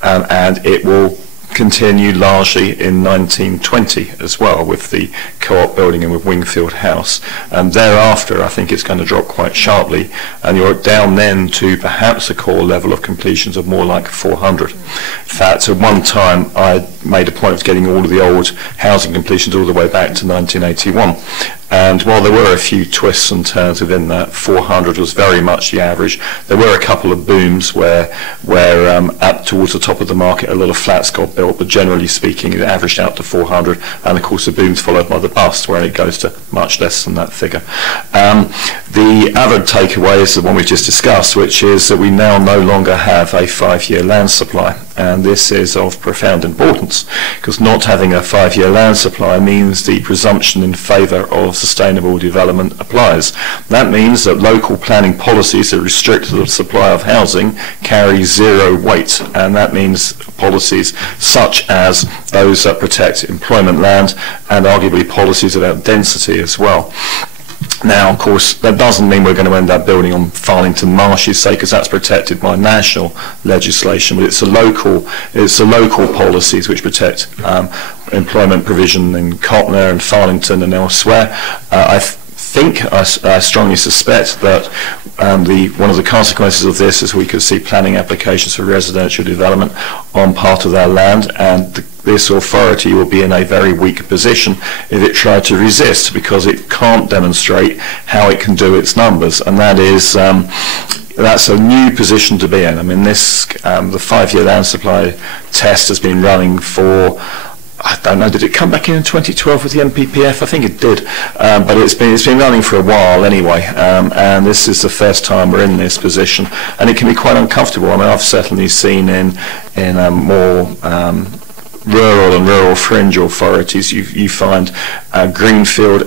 and it will continue largely in 1920 as well, with the Co-op building and with Wingfield House. And thereafter I think it's going to drop quite sharply, and you're down then to perhaps a core level of completions of more like 400. In fact, at one time I made a point of getting all of the old housing completions all the way back to 1981. And while there were a few twists and turns within that, 400 was very much the average. There were a couple of booms where up towards the top of the market a lot of flats got built, but generally speaking it averaged out to 400, and of course the booms followed by the bust, where it goes to much less than that figure. The other takeaway is the one we've just discussed, which is that we now no longer have a 5-year land supply, and this is of profound importance, because not having a 5-year land supply means the presumption in favour of sustainable development applies. That means that local planning policies that restrict the supply of housing carry 0 weight, and that means policies such as those that protect employment land, and arguably policies about density as well. Now, of course, that doesn't mean we're going to end up building on Farlington Marshes, say, because that's protected by national legislation, but it's the local policies which protect employment provision in Cotner and Farlington and elsewhere. I strongly suspect that one of the consequences of this is we could see planning applications for residential development on part of their land, and this authority will be in a very weak position if it tried to resist, because it can't demonstrate how it can do its numbers, and that is that's a new position to be in. I mean, the 5-year land supply test has been running for, I don't know, did it come back in 2012 with the MPPF? I think it did, but it's been running for a while anyway, and this is the first time we're in this position, and it can be quite uncomfortable. I mean, I've certainly seen in more rural fringe authorities, you find greenfield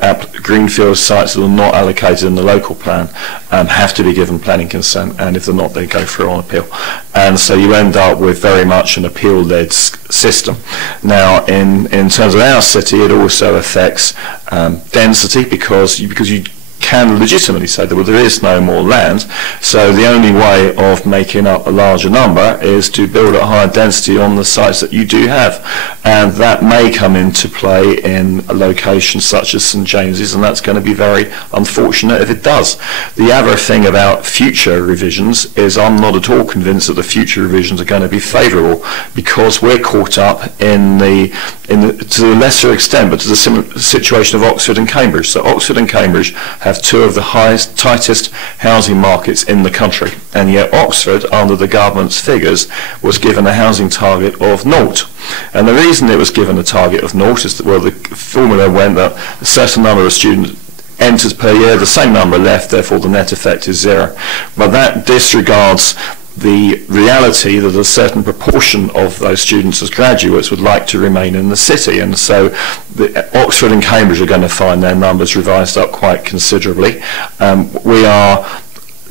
sites that are not allocated in the local plan have to be given planning consent, and if they're not, they go through on appeal, and so you end up with very much an appeal-led system. Now, in terms of our city, it also affects density, because you can legitimately say that, well, there is no more land, so the only way of making up a larger number is to build at higher density on the sites that you do have, and that may come into play in a location such as St James's, and that's going to be very unfortunate if it does. The other thing about future revisions is I'm not at all convinced that the future revisions are going to be favourable, because we're caught up in to a lesser extent, but to the similar situation of Oxford and Cambridge. So Oxford and Cambridge have two of the tightest housing markets in the country, and yet Oxford, under the government's figures, was given a housing target of 0. And the reason it was given a target of 0 is that, well, the formula went that a certain number of students enters per year, the same number left, therefore the net effect is 0. But that disregards the reality that a certain proportion of those students as graduates would like to remain in the city, and so Oxford and Cambridge are going to find their numbers revised up quite considerably.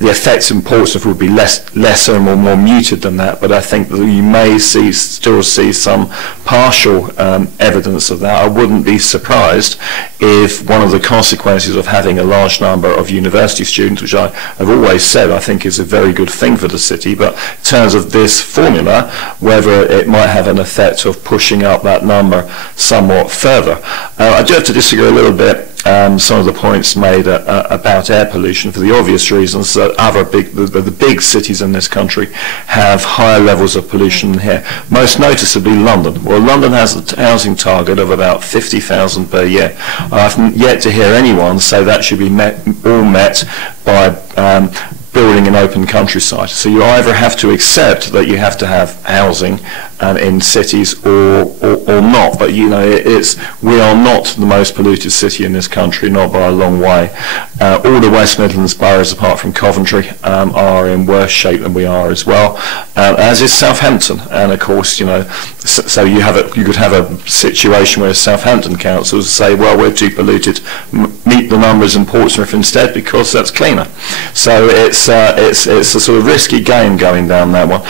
The effects in Portsmouth would be lesser and more muted than that, but I think that you may still see some partial evidence of that. I wouldn't be surprised if one of the consequences of having a large number of university students, which I've always said I think is a very good thing for the city, but in terms of this formula, whether it might have an effect of pushing up that number somewhat further. I do have to disagree a little bit. Some of the points made about air pollution, for the obvious reasons that the big cities in this country have higher levels of pollution than here. Most noticeably London. Well, London has a housing target of about 50,000 per year. I've yet to hear anyone say that should be all met by building an open countryside. So you either have to accept that you have to have housing in cities or not. But you know, we are not the most polluted city in this country, not by a long way. All the West Midlands boroughs, apart from Coventry, are in worse shape than we are as well, as is Southampton. And of course, you know, so you could have a situation where Southampton councils say, well, we're too polluted, meet the numbers in Portsmouth instead because that's cleaner. So it's a sort of risky game going down that one.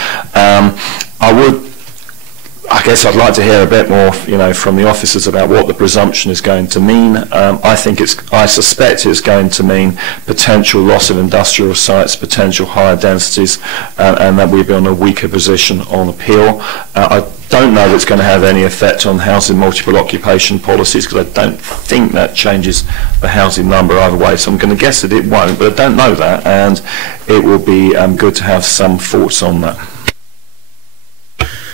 I guess I'd like to hear a bit more, you know, from the officers about what the presumption is going to mean. I suspect it's going to mean potential loss of industrial sites, potential higher densities, and that we'll be on a weaker position on appeal. I don't know that it's going to have any effect on housing multiple occupation policies, because I don't think that changes the housing number either way. So I'm going to guess that it won't, but I don't know that, and it will be good to have some thoughts on that.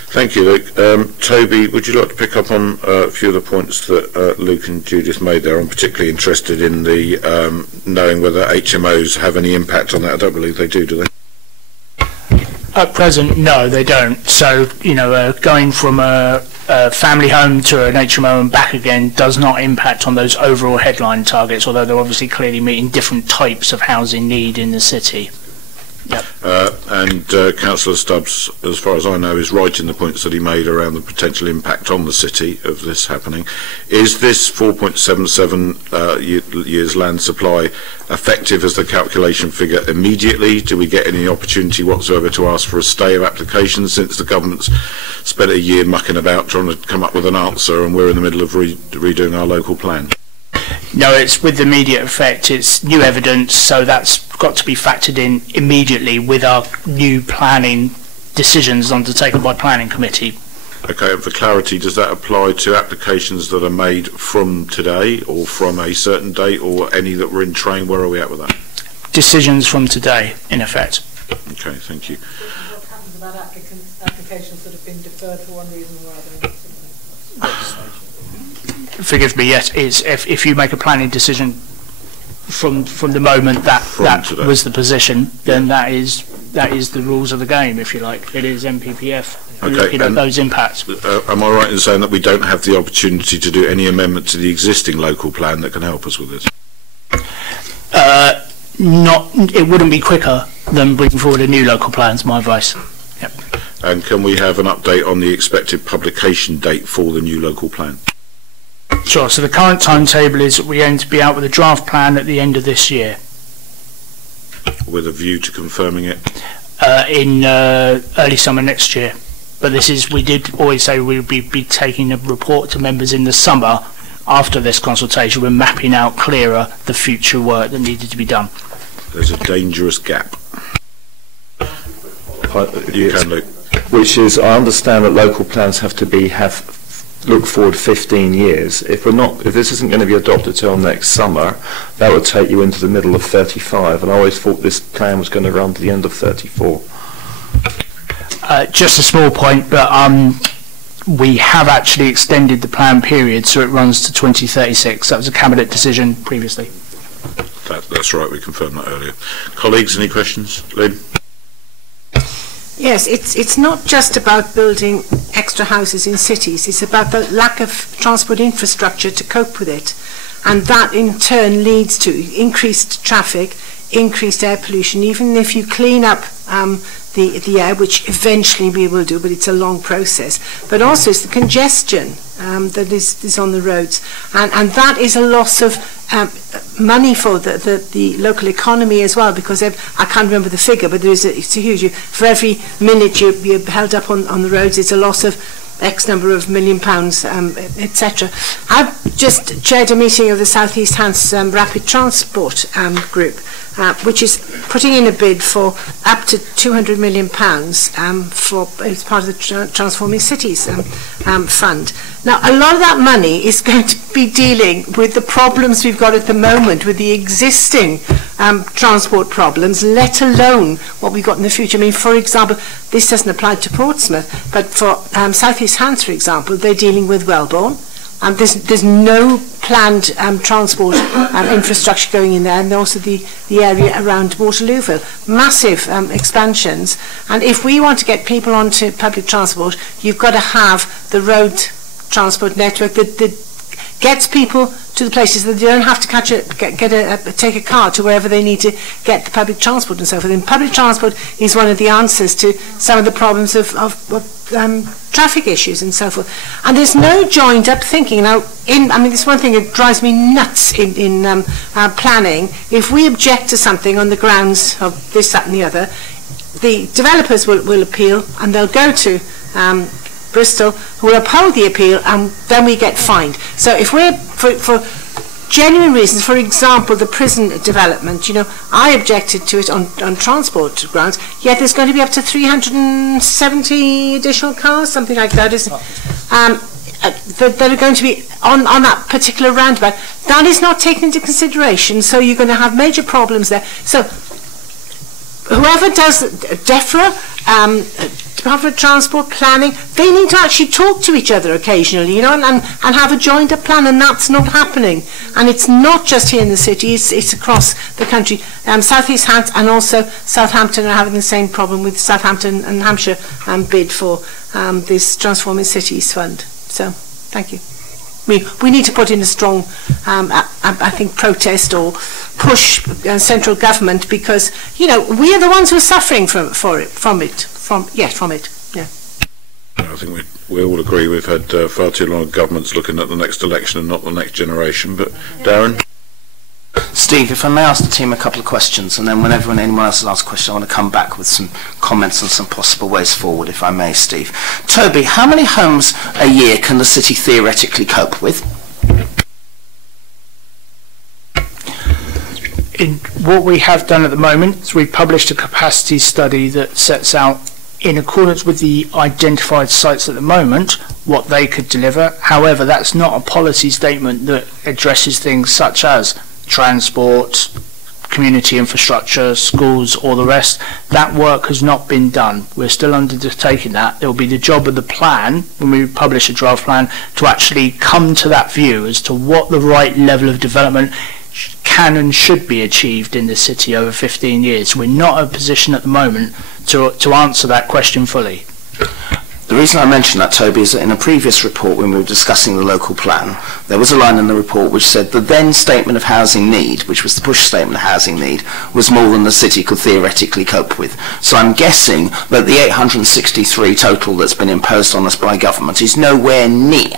Thank you, Luke. Toby, would you like to pick up on a few of the points that Luke and Judith made there? I'm particularly interested in the knowing whether HMOs have any impact on that. I don't believe they do they? At present, no, they don't. So, you know, going from a family home to an HMO and back again does not impact on those overall headline targets, although they're obviously clearly meeting different types of housing need in the city. Yep. And Councillor Stubbs, as far as I know, is right in the points that he made around the potential impact on the city of this happening. Is this 4.77 years land supply effective as the calculation figure immediately? Do we get any opportunity whatsoever to ask for a stay of applications, since the government's spent a year mucking about trying to come up with an answer and we're in the middle of redoing our local plan? No, it's with immediate effect. It's new evidence, so that's got to be factored in immediately with our new planning decisions undertaken by Planning Committee. Okay, and for clarity, does that apply to applications that are made from today or from a certain date, or any that were in train? Where are we at with that? Decisions from today, in effect. Okay, thank you. What happens about applications that have been deferred for one reason or other? Forgive me, yes, it's if you make a planning decision from the moment that was the position, then that is the rules of the game, if you like. It is MPPF. Okay, looking at those impacts. Am I right in saying that we don't have the opportunity to do any amendment to the existing local plan that can help us with this? It wouldn't be quicker than bringing forward a new local plan, is my advice. Yep. And can we have an update on the expected publication date for the new local plan? Sure, so the current timetable is that we aim to be out with a draft plan at the end of this year. With a view to confirming it? In early summer next year. But we did always say we would be taking a report to members in the summer after this consultation, we're mapping out clearer the future work that needed to be done. There's a dangerous gap. You can, Luke. Which is, I understand that local plans have to look forward 15 years. If this isn't going to be adopted till next summer, that would take you into the middle of 35, and I always thought this plan was going to run to the end of 34. Just a small point, but we have actually extended the plan period so it runs to 2036. That was a cabinet decision previously. That's right, we confirmed that earlier. Colleagues, any questions? Lynn? Yes, it's not just about building extra houses in cities, it's about the lack of transport infrastructure to cope with it. And that in turn leads to increased traffic, increased air pollution. Even if you clean up the air, which eventually we will do, but it's a long process. But also it's the congestion that is on the roads. And that is a loss of money for the local economy as well, because I can't remember the figure, but it's a huge, for every minute you're held up on the roads, it's a loss of X number of £1 million, etc. I've just chaired a meeting of the South East Hants Rapid Transport Group, which is putting in a bid for up to £200 million as part of the Transforming Cities Fund. Now, a lot of that money is going to be dealing with the problems we've got at the moment, with the existing transport problems, let alone what we've got in the future. I mean, for example, this doesn't apply to Portsmouth, but for South East Hants, for example, they're dealing with Wellbourne. There's no planned transport infrastructure going in there, and also the area around Waterlooville. Massive expansions, and if we want to get people onto public transport, you've got to have the road transport network that gets people to the places that they don't have to take a car to wherever they need to get the public transport and so forth. And public transport is one of the answers to some of the problems of traffic issues and so forth. And there's no joined up thinking. Now, this one thing that drives me nuts in planning. If we object to something on the grounds of this, that and the other, the developers will appeal, and they'll go to Bristol, who will uphold the appeal, and then we get fined. So if we're, for genuine reasons, for example, the prison development, I objected to it on transport grounds, yet there's going to be up to 370 additional cars, something like that, that are going to be on that particular roundabout. That is not taken into consideration, so you're going to have major problems there. So whoever does DEFRA, Department of Transport Planning, they need to actually talk to each other occasionally, and have a joined up plan, and that's not happening. And it's not just here in the city, it's across the country. South East Hants and also Southampton are having the same problem with Southampton and Hampshire bid for this Transforming Cities Fund. So, thank you. We need to put in a strong, I think, protest or push central government, because we are the ones who are suffering from it. Yeah. I think we all agree we've had far too long governments looking at the next election and not the next generation. But Darren. Steve, if I may ask the team a couple of questions, and then whenever anyone else has asked a question, I want to come back with some comments on some possible ways forward, if I may, Steve. Toby, how many homes a year can the city theoretically cope with? What we have done at the moment is we've published a capacity study that sets out, in accordance with the identified sites at the moment, what they could deliver. However, that's not a policy statement that addresses things such as transport, community infrastructure, schools, or the rest. That work has not been done. We're still undertaking that. It will be the job of the plan, when we publish a draft plan, to actually come to that view as to what the right level of development can and should be achieved in the city over 15 years. We're not in a position at the moment to answer that question fully. The reason I mention that, Toby, is that in a previous report, when we were discussing the local plan, there was a line in the report which said the then statement of housing need, which was the push statement of housing need, was more than the city could theoretically cope with. So I'm guessing that the 863 total that's been imposed on us by government is nowhere near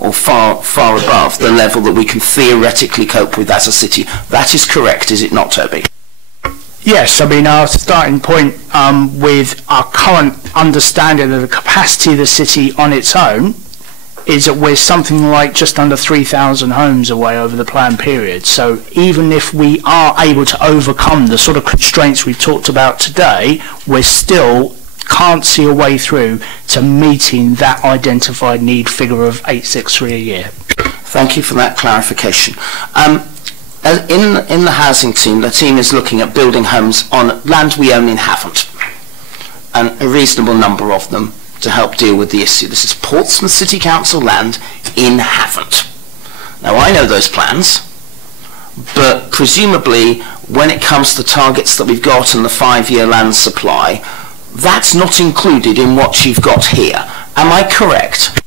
or far above the level that we can theoretically cope with as a city. That is correct, is it not, Toby? Yes, our starting point with our current understanding of the capacity of the city on its own is that we're something like just under 3,000 homes away over the planned period. So even if we are able to overcome the sort of constraints we've talked about today, we still can't see a way through to meeting that identified need figure of 863 a year. Thank you for that clarification. In the housing team, the team is looking at building homes on land we own in Havant, and a reasonable number of them, to help deal with the issue. This is Portsmouth City Council land in Havant. Now, I know those plans, but presumably when it comes to targets that we've got and the 5-year land supply, that's not included in what you've got here. Am I correct?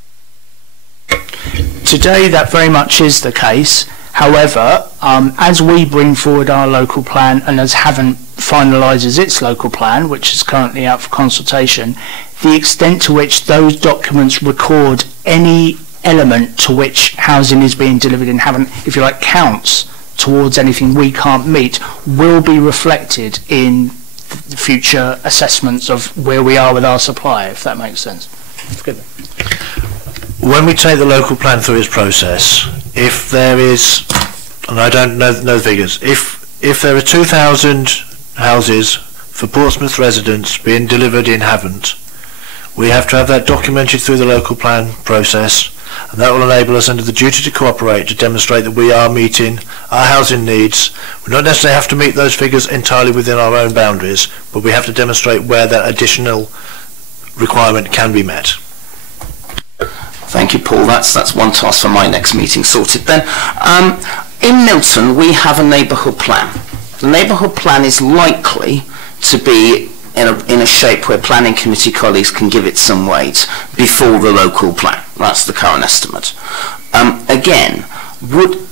Today that very much is the case. However, as we bring forward our local plan and as Havant finalises its local plan, which is currently out for consultation, the extent to which those documents record any element to which housing is being delivered in Havant, if you like, counts towards anything we can't meet, will be reflected in the future assessments of where we are with our supply, if that makes sense. Good. When we take the local plan through its process, if there is, and I don't know the figures, if there are 2,000 houses for Portsmouth residents being delivered in Havant, we have to have that documented through the local plan process, and that will enable us under the duty to cooperate to demonstrate that we are meeting our housing needs. We don't necessarily have to meet those figures entirely within our own boundaries, but we have to demonstrate where that additional requirement can be met. Thank you, Paul. That's one task for my next meeting sorted then. In Milton, we have a neighbourhood plan. The neighbourhood plan is likely to be in a shape where planning committee colleagues can give it some weight before the local plan. That's the current estimate. Again,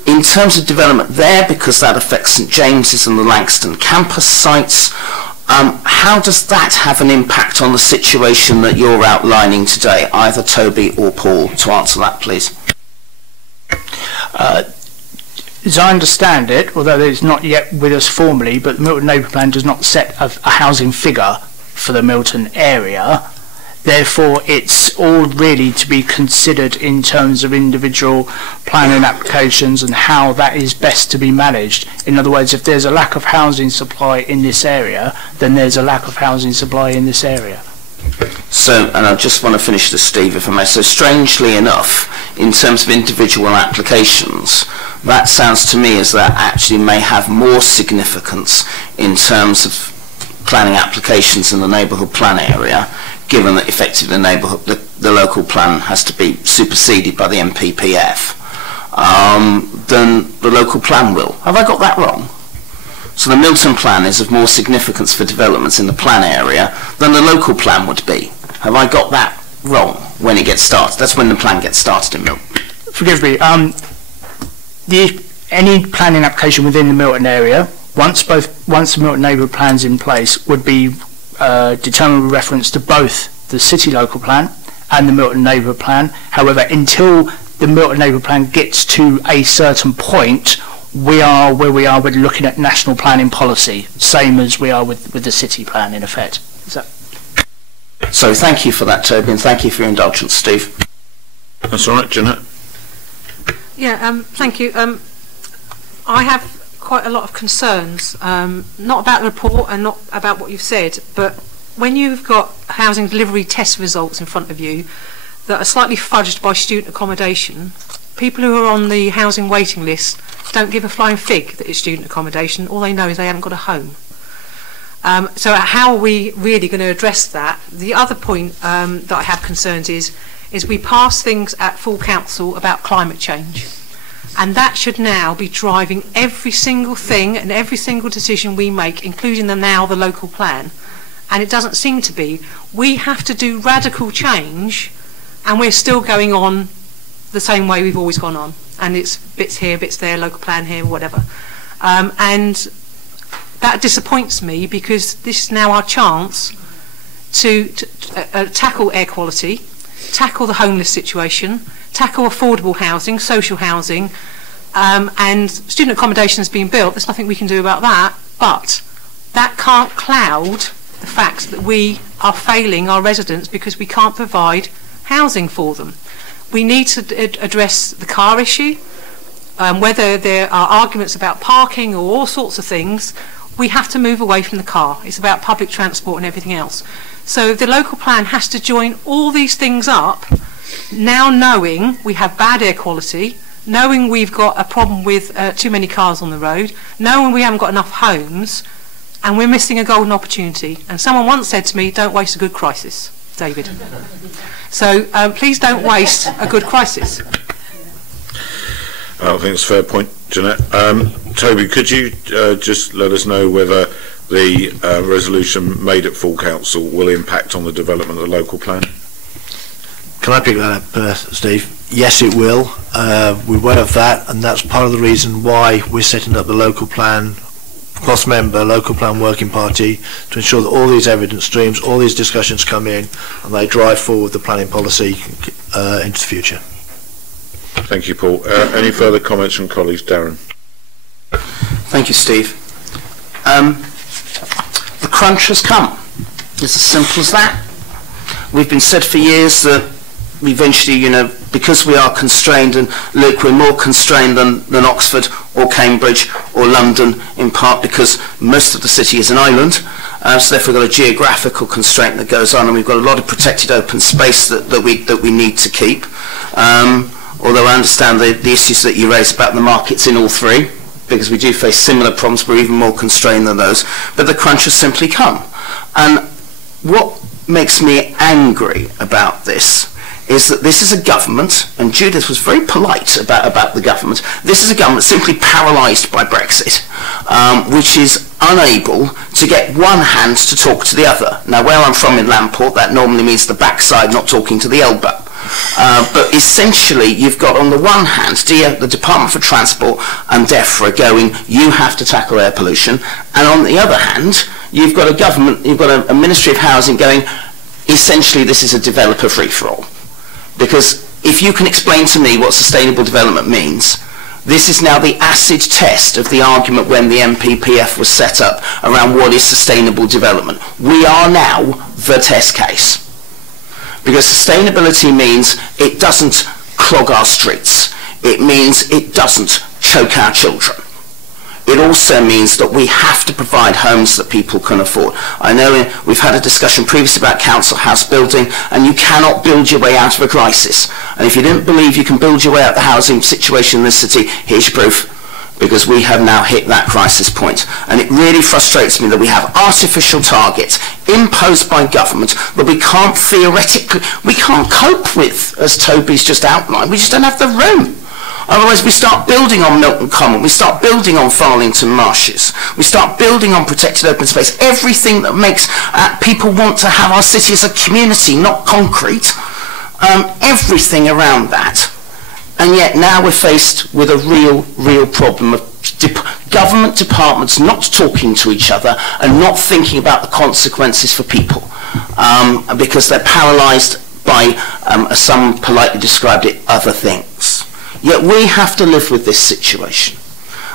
in terms of development there, because that affects St James's and the Langston campus sites, how does that have an impact on the situation that you're outlining today? Either Toby or Paul to answer that, please. As I understand it, although it's not yet with us formally, but the Milton Neighbourhood Plan does not set a housing figure for the Milton area. Therefore, it's all really to be considered in terms of individual planning applications and how that is best to be managed. In other words, if there's a lack of housing supply in this area, then there's a lack of housing supply in this area. So, and I just want to finish this, Steve, if I may. So, strangely enough, in terms of individual applications, that sounds to me as that actually may have more significance in terms of planning applications in the neighbourhood plan area, given that effectively the local plan has to be superseded by the MPPF, than the local plan will. Have I got that wrong? So the Milton plan is of more significance for developments in the plan area than the local plan would be. Have I got that wrong when it gets started? That's when the plan gets started in Milton. Forgive me. Any planning application within the Milton area, once the Milton neighbourhood plan's in place, would be determined with reference to both the city local plan and the Milton neighbourhood plan. However, until the Milton neighbourhood plan gets to a certain point, we are where we are with looking at national planning policy, same as we are with the city plan in effect. Is that? So thank you for that, Toby, and thank you for your indulgence, Steve. That's all right, Jeanette. Yeah, thank you. I have quite a lot of concerns, not about the report and not about what you've said, but when you've got housing delivery test results in front of you that are slightly fudged by student accommodation, people who are on the housing waiting list don't give a flying fig that it's student accommodation. All they know is they haven't got a home. So how are we really going to address that? The other point that I have concerns is we pass things at full council about climate change. And that should now be driving every single thing and every single decision we make, including the local plan. And it doesn't seem to be. We have to do radical change, and we're still going on the same way we've always gone on. And it's bits here, bits there, local plan here, whatever. And that disappoints me, because this is now our chance to tackle air quality, tackle the homeless situation, tackle affordable housing, social housing, and student accommodation has been built. There's nothing we can do about that, but that can't cloud the fact that we are failing our residents because we can't provide housing for them. we need to address the car issue. Whether there are arguments about parking or all sorts of things, we have to move away from the car. It's about public transport and everything else. So the local plan has to join all these things up, now knowing we have bad air quality, knowing we've got a problem with too many cars on the road, knowing we haven't got enough homes, and we're missing a golden opportunity. And someone once said to me, don't waste a good crisis, David. So please don't waste a good crisis. I think it's a fair point, Jeanette. Toby, could you just let us know whether the resolution made at full council will impact on the development of the local plan? Can I pick that up, Steve? Yes, it will. We're aware of that, and that's part of the reason why we're setting up the local plan cross-member local plan working party to ensure that all these evidence streams, all these discussions come in, and they drive forward the planning policy into the future. Thank you, Paul. Any further comments from colleagues? Darren. Thank you, Steve. The crunch has come. It's as simple as that. We've been said for years that eventually, because we are constrained, and look, we're more constrained than Oxford or Cambridge or London, in part because most of the city is an island, so therefore we've got a geographical constraint that goes on, and we've got a lot of protected open space that we need to keep. Although I understand the issues that you raised about the markets in all three, because we do face similar problems, we're even more constrained than those, but the crunch has simply come. And what makes me angry about this is that this is a government, and Judith was very polite about the government, this is a government simply paralysed by Brexit, which is unable to get one hand to talk to the other. Now, where I'm from in Lamport, that normally means the backside not talking to the elbow. But essentially, you've got on the one hand the Department for Transport and DEFRA going, you have to tackle air pollution, and on the other hand, you've got a government, you've got a Ministry of Housing going, essentially this is a developer free-for-all. Because if you can explain to me what sustainable development means, this is now the acid test of the argument when the MPPF was set up around what is sustainable development. We are now the test case. Because sustainability means it doesn't clog our streets. It means it doesn't choke our children. It also means that we have to provide homes that people can afford. I know we've had a discussion previously about council house building, and you cannot build your way out of a crisis. And if you didn't believe you can build your way out of the housing situation in this city, here's your proof. Because we have now hit that crisis point. And it really frustrates me that we have artificial targets imposed by government that we can't we can't cope with, as Toby's just outlined. We just don't have the room. Otherwise we start building on Milton Common, we start building on Farlington Marshes, we start building on protected open space, everything that makes people want to have our city as a community, not concrete, everything around that. And yet now we're faced with a real problem of government departments not talking to each other and not thinking about the consequences for people, because they're paralysed by, as some politely described it, other things. Yet we have to live with this situation,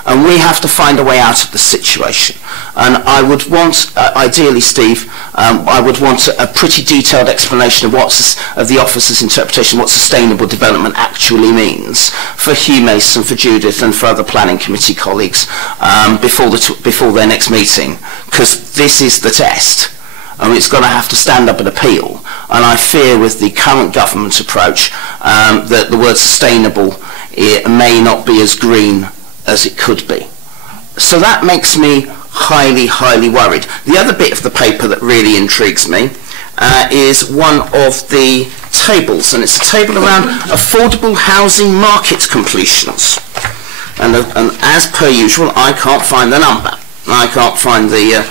and we have to find a way out of the situation. And I would want, ideally, Steve, I would want a pretty detailed explanation of of the officer's interpretation of what sustainable development actually means for Hugh Mason, for Judith, and for other planning committee colleagues before their next meeting, because this is the test. And it's going to have to stand up and appeal. And I fear with the current government approach that the word sustainable may not be as green as it could be. So that makes me highly worried. The other bit of the paper that really intrigues me is one of the tables, and it's a table around affordable housing market completions. And as per usual, I can't find the number. I can't find the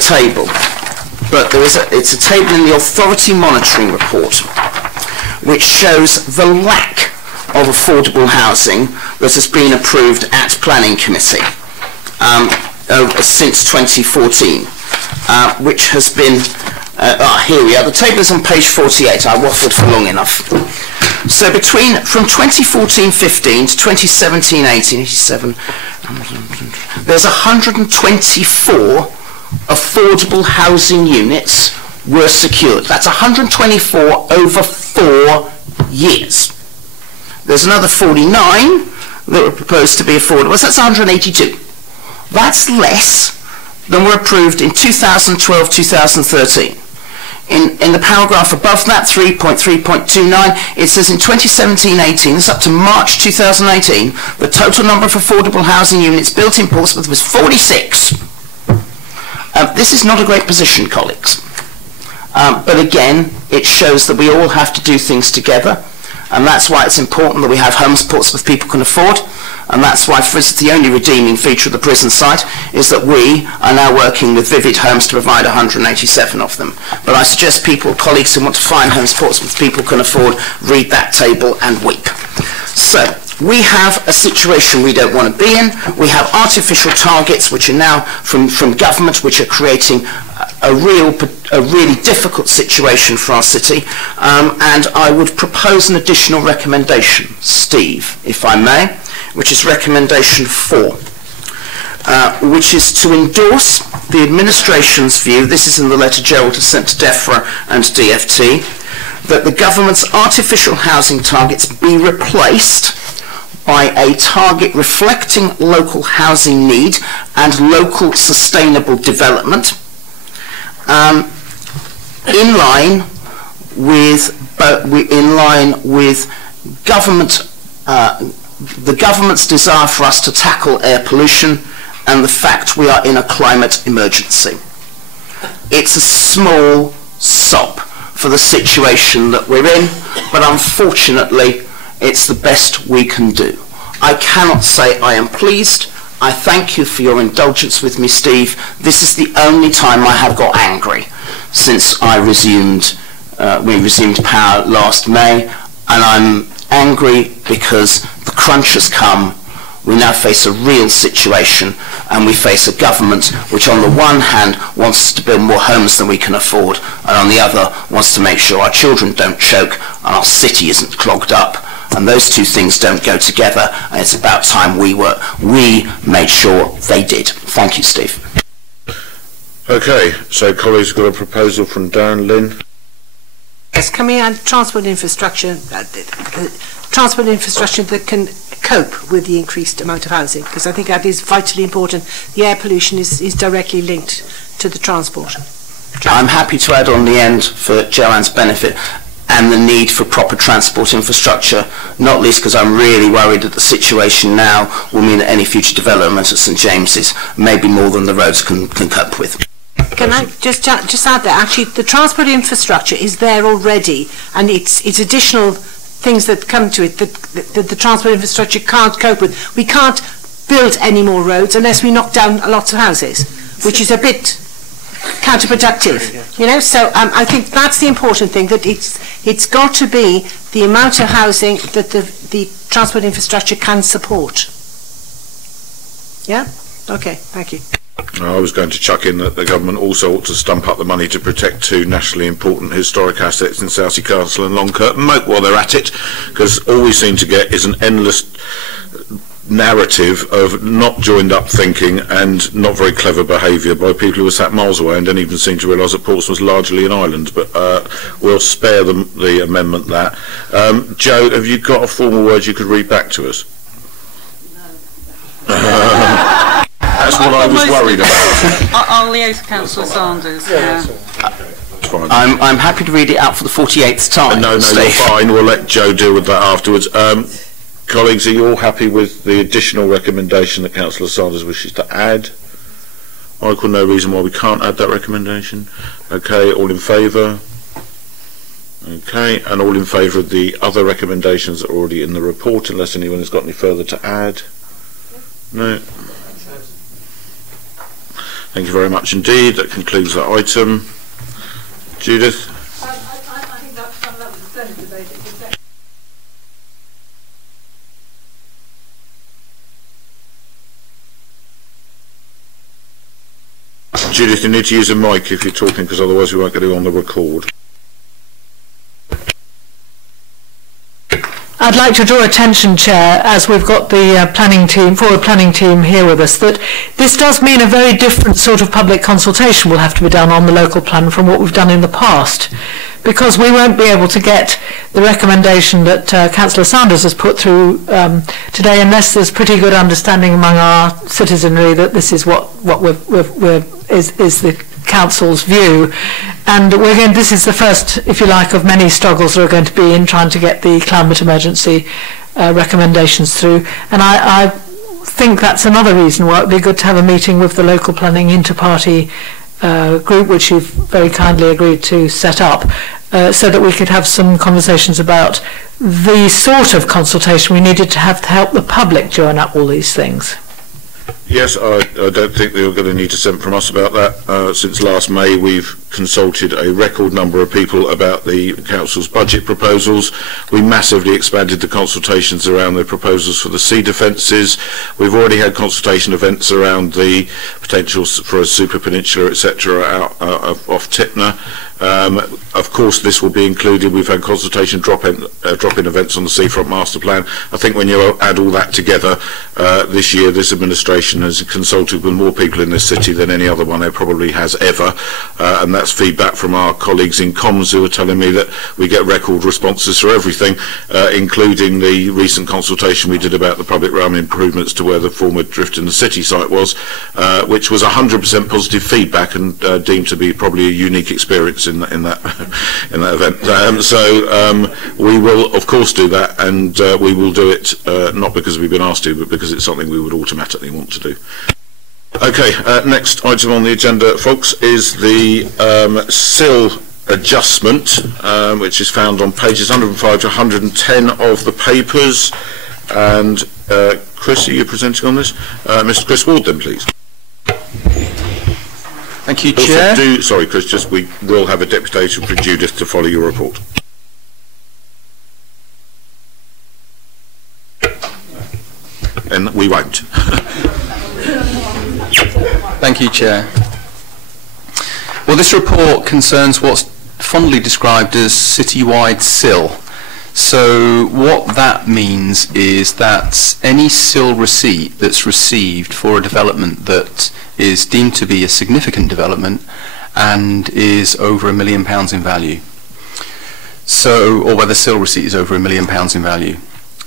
table. But it's a table in the Authority Monitoring Report which shows the lack of affordable housing that has been approved at Planning Committee since 2014, which has been, here we are, the table is on page 48, I waffled for long enough. So from 2014-15 to 2017-18, 87, there's 124 affordable housing units were secured. That's 124 over 4 years. There's another 49 that were proposed to be affordable. So that's 182. That's less than were approved in 2012-2013. In the paragraph above that, 3.3.29, it says in 2017-18, this up to March 2018, the total number of affordable housing units built in Portsmouth was 46. This is not a great position, colleagues. But again, it shows that we all have to do things together, and that's why it's important that we have homes Portsmouth people can afford, and that's why, for instance, the only redeeming feature of the prison site is that we are now working with Vivid Homes to provide 187 of them. But I suggest people, colleagues who want to find homes Portsmouth people can afford, read that table and weep. So, we have a situation we don't want to be in. We have artificial targets which are now from government, which are creating a really difficult situation for our city, and I would propose an additional recommendation, Steve, if I may, which is recommendation 4, which is to endorse the administration's view, this is in the letter Gerald has sent to DEFRA and DFT, that the government's artificial housing targets be replaced by a target reflecting local housing need and local sustainable development, in line with government, the government's desire for us to tackle air pollution and the fact we are in a climate emergency. It's a small sop for the situation that we're in, but unfortunately it's the best we can do. I cannot say I am pleased. I thank you for your indulgence with me, Steve. This is the only time I have got angry since we resumed power last May, and I'm angry because the crunch has come. We now face a real situation, and we face a government which on the one hand wants us to build more homes than we can afford, and on the other wants to make sure our children don't choke and our city isn't clogged up. And those two things don't go together, and it's about time we made sure they did. Thank you, Steve. Okay, so colleagues, got a proposal from Darren. Lynn? Yes, can we add transport infrastructure that can cope with the increased amount of housing? Because I think that is vitally important. The air pollution is directly linked to the transport. I'm happy to add on the end for Joanne's benefit, and the need for proper transport infrastructure, not least because I'm really worried that the situation now will mean that any future development at St James's may be more than the roads can cope with. Can I just add that actually the transport infrastructure is there already, and it's additional things that come to it that the transport infrastructure can't cope with. We can't build any more roads unless we knock down lots of houses, which is a bit counterproductive, you know. So I think that's the important thing, that it's got to be the amount of housing that the transport infrastructure can support. Yeah? Okay, thank you. I was going to chuck in that the government also ought to stump up the money to protect two nationally important historic assets in Southsea Castle and Long Curtain Moat while they're at it, because all we seem to get is an endless narrative of not joined up thinking and not very clever behaviour by people who were sat miles away and don't even seem to realise that Portsmouth was largely an island, but we'll spare them the amendment that. Joe, have you got a formal word you could read back to us? That's what I was worried about. I'll liaise with Councillor Sanders. Yeah. I'm happy to read it out for the 48th time. No, you're fine. We'll let Joe deal with that afterwards. Colleagues, are you all happy with the additional recommendation that Councillor Sanders wishes to add? Michael, no reason why we can't add that recommendation. Okay, all in favour? Okay, and all in favour of the other recommendations that are already in the report, unless anyone has got any further to add? No? Thank you very much indeed. That concludes that item. Judith? I think that was a splendid debate. Judith, you need to use a mic if you're talking, because otherwise we won't get it on the record. I'd like to draw attention, Chair, as we've got the forward planning team here with us, that this does mean a very different sort of public consultation will have to be done on the local plan from what we've done in the past, because we won't be able to get the recommendation that Councillor Sanders has put through today unless there's pretty good understanding among our citizenry that this is what is the Council's view. And this is the first, if you like, of many struggles that are going to be in trying to get the climate emergency recommendations through. And I think that's another reason why it would be good to have a meeting with the local planning inter-party group, which you've very kindly agreed to set up, so that we could have some conversations about the sort of consultation we needed to have to help the public join up all these things. Yes, I don't think you're going to need to send from us about that. Since last May, we've consulted a record number of people about the Council's budget proposals. We massively expanded the consultations around the proposals for the sea defences. We've already had consultation events around the potential for a super peninsula, etc., off Tipner. Of course, this will be included. We've had consultation drop-in events on the Seafront Master Plan. I think when you add all that together, this year this administration has consulted with more people in this city than any other one it probably has ever, and that's feedback from our colleagues in Comms who are telling me that we get record responses for everything, including the recent consultation we did about the public realm improvements to where the former Drift in the City site was, which was 100% positive feedback and deemed to be probably a unique experience in that event. So we will of course do that, and we will do it not because we've been asked to, but because it's something we would automatically want to do. Okay, next item on the agenda, folks, is the SIL adjustment, which is found on pages 105 to 110 of the papers. And Chris, are you presenting on this? Mr. Chris Ward, then, please. Thank you, Chair. Sorry, Chris, just we will have a deputation for Judith to follow your report. And we won't. Thank you, Chair. Well, this report concerns what's fondly described as citywide SIL. So what that means is that any SIL receipt that's received for a development that is deemed to be a significant development and is over £1 million in value, or where the SIL receipt is over £1 million in value.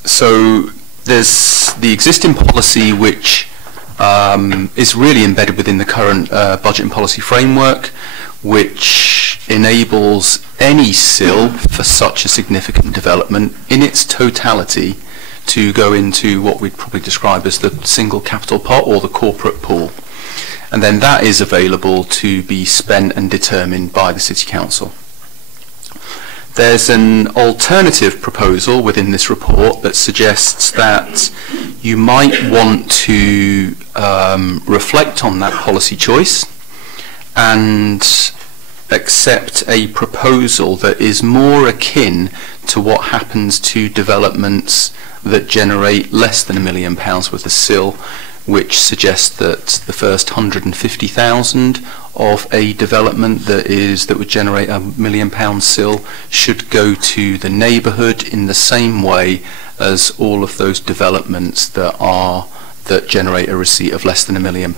So there's the existing policy, which is really embedded within the current budget and policy framework, which enables any SIL for such a significant development in its totality to go into what we'd probably describe as the single capital pot or the corporate pool. And then that is available to be spent and determined by the City Council. There's an alternative proposal within this report that suggests that you might want to reflect on that policy choice and accept a proposal that is more akin to what happens to developments that generate less than £1 million worth of SIL, which suggests that the first 150,000 of a development that would generate £1 million SIL should go to the neighbourhood in the same way as all of those developments that generate a receipt of less than £1 million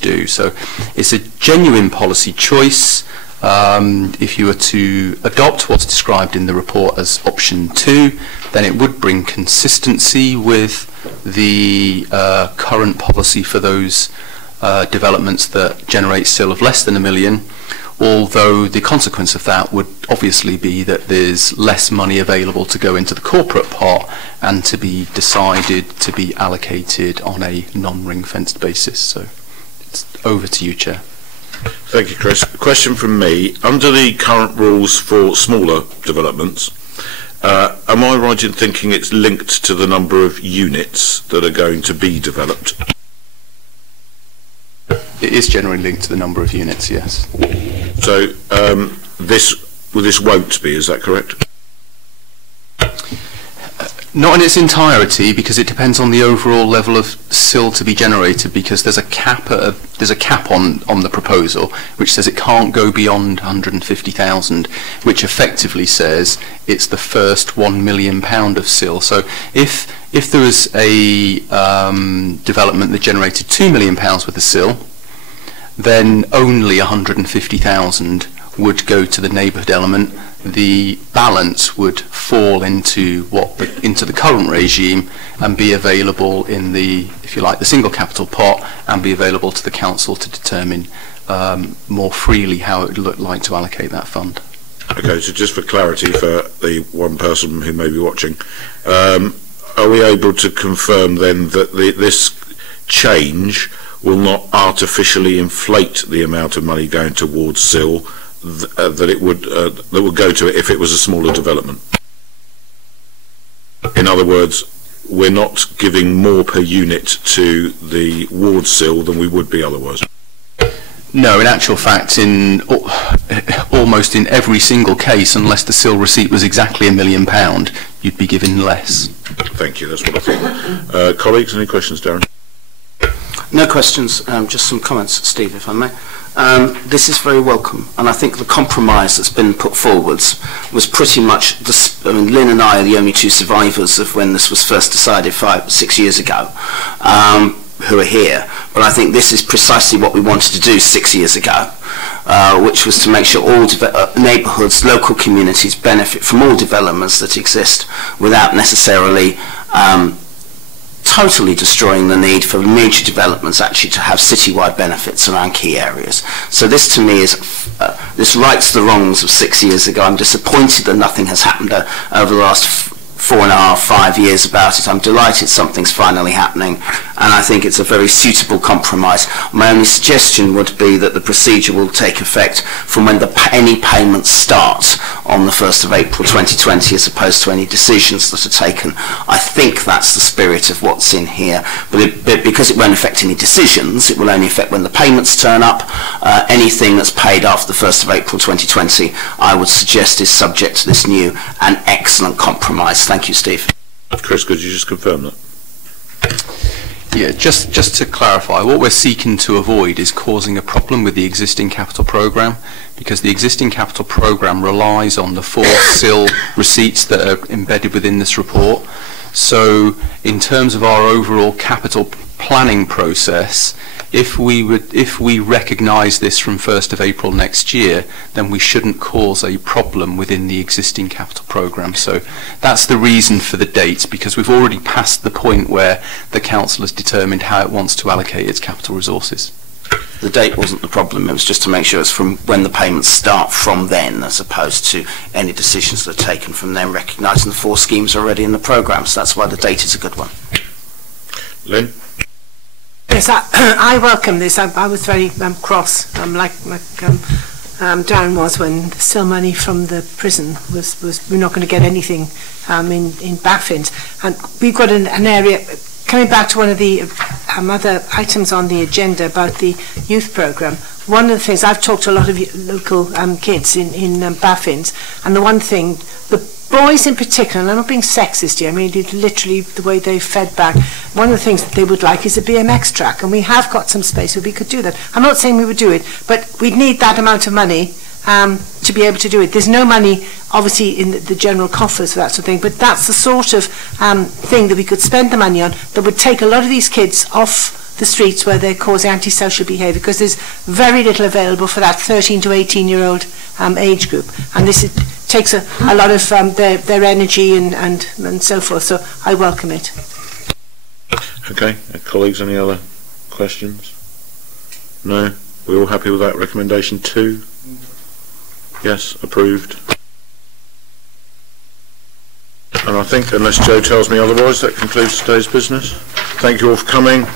do. So it's a genuine policy choice. If you were to adopt what's described in the report as option 2, then it would bring consistency with the current policy for those developments that generate SIL of less than £1 million, although the consequence of that would obviously be that there's less money available to go into the corporate pot and to be decided to be allocated on a non-ring-fenced basis. So it's over to you, Chair. Thank you, Chris. A question from me. Under the current rules for smaller developments, am I right in thinking it's linked to the number of units that are going to be developed? It is generally linked to the number of units, yes. So this won't be, is that correct? Not in its entirety, because it depends on the overall level of SIL to be generated, because there's a cap on the proposal which says it can't go beyond 150,000, which effectively says it's the first £1 million of SIL. So if there was a development that generated £2 million worth of SIL, then only 150,000 would go to the neighbourhood element. the balance would fall into into the current regime and be available in the, if you like, the single capital pot, and be available to the council to determine more freely how it would look like to allocate that fund. Okay, so just for clarity for the one person who may be watching, are we able to confirm then that this change will not artificially inflate the amount of money going towards SIL that would go to it if it was a smaller development? In other words, we're not giving more per unit to the ward SIL than we would be otherwise. No, in actual fact, in almost in every single case, unless the SIL receipt was exactly £1 million, you'd be given less. Thank you, that's what I thought. Colleagues, any questions, Darren? No questions, just some comments, Steve, if I may. This is very welcome, and I think the compromise that's been put forwards was pretty much, Lynn and I are the only two survivors of when this was first decided 6 years ago, who are here, but I think this is precisely what we wanted to do 6 years ago, which was to make sure all neighbourhoods, local communities benefit from all developments that exist without necessarily totally destroying the need for major developments actually to have citywide benefits around key areas. So this to me is, this rights the wrongs of 6 years ago. I'm disappointed that nothing has happened over the last 4.5, 5 years about it. I'm delighted something's finally happening, and I think it's a very suitable compromise. My only suggestion would be that the procedure will take effect from when any payments start on the 1st of April 2020, as opposed to any decisions that are taken. I think that's the spirit of what's in here, but because it won't affect any decisions, it will only affect when the payments turn up. Anything that's paid after the 1st of April 2020, I would suggest is subject to this new and excellent compromise. Thank you, Steve. Chris, could you just confirm that? Yeah, just to clarify, what we're seeking to avoid is causing a problem with the existing capital programme, because the existing capital programme relies on the 4 SIL receipts that are embedded within this report. So in terms of our overall capital planning process, if we recognise this from 1st of April next year, then we shouldn't cause a problem within the existing capital programme. So that's the reason for the date, because we've already passed the point where the council has determined how it wants to allocate its capital resources. The date wasn't the problem, it was just to make sure it's from when the payments start from then, as opposed to any decisions that are taken from then, recognising the 4 schemes already in the programme. So that's why the date is a good one. Lynn? Yes, I welcome this. I was very cross, like Darren was, when the still money from the prison was we're not going to get anything in Baffins. And we've got an area, coming back to one of the other items on the agenda about the youth programme. One of the things, I've talked to a lot of local kids in Baffins, and the one thing, the boys in particular, and I'm not being sexist here, I mean it's literally the way they've fed back, one of the things that they would like is a BMX track, and we have got some space where we could do that. I'm not saying we would do it, but we'd need that amount of money to be able to do it. There's no money obviously in the general coffers for that sort of thing, but that's the sort of thing that we could spend the money on that would take a lot of these kids off the streets where they're causing antisocial behaviour, because there's very little available for that 13 to 18-year-old age group, and this takes a lot of their energy and so forth, so I welcome it. Okay, colleagues, any other questions? No? We're all happy with that? Recommendation 2? Yes, approved. And I think, unless Joe tells me otherwise, that concludes today's business. Thank you all for coming.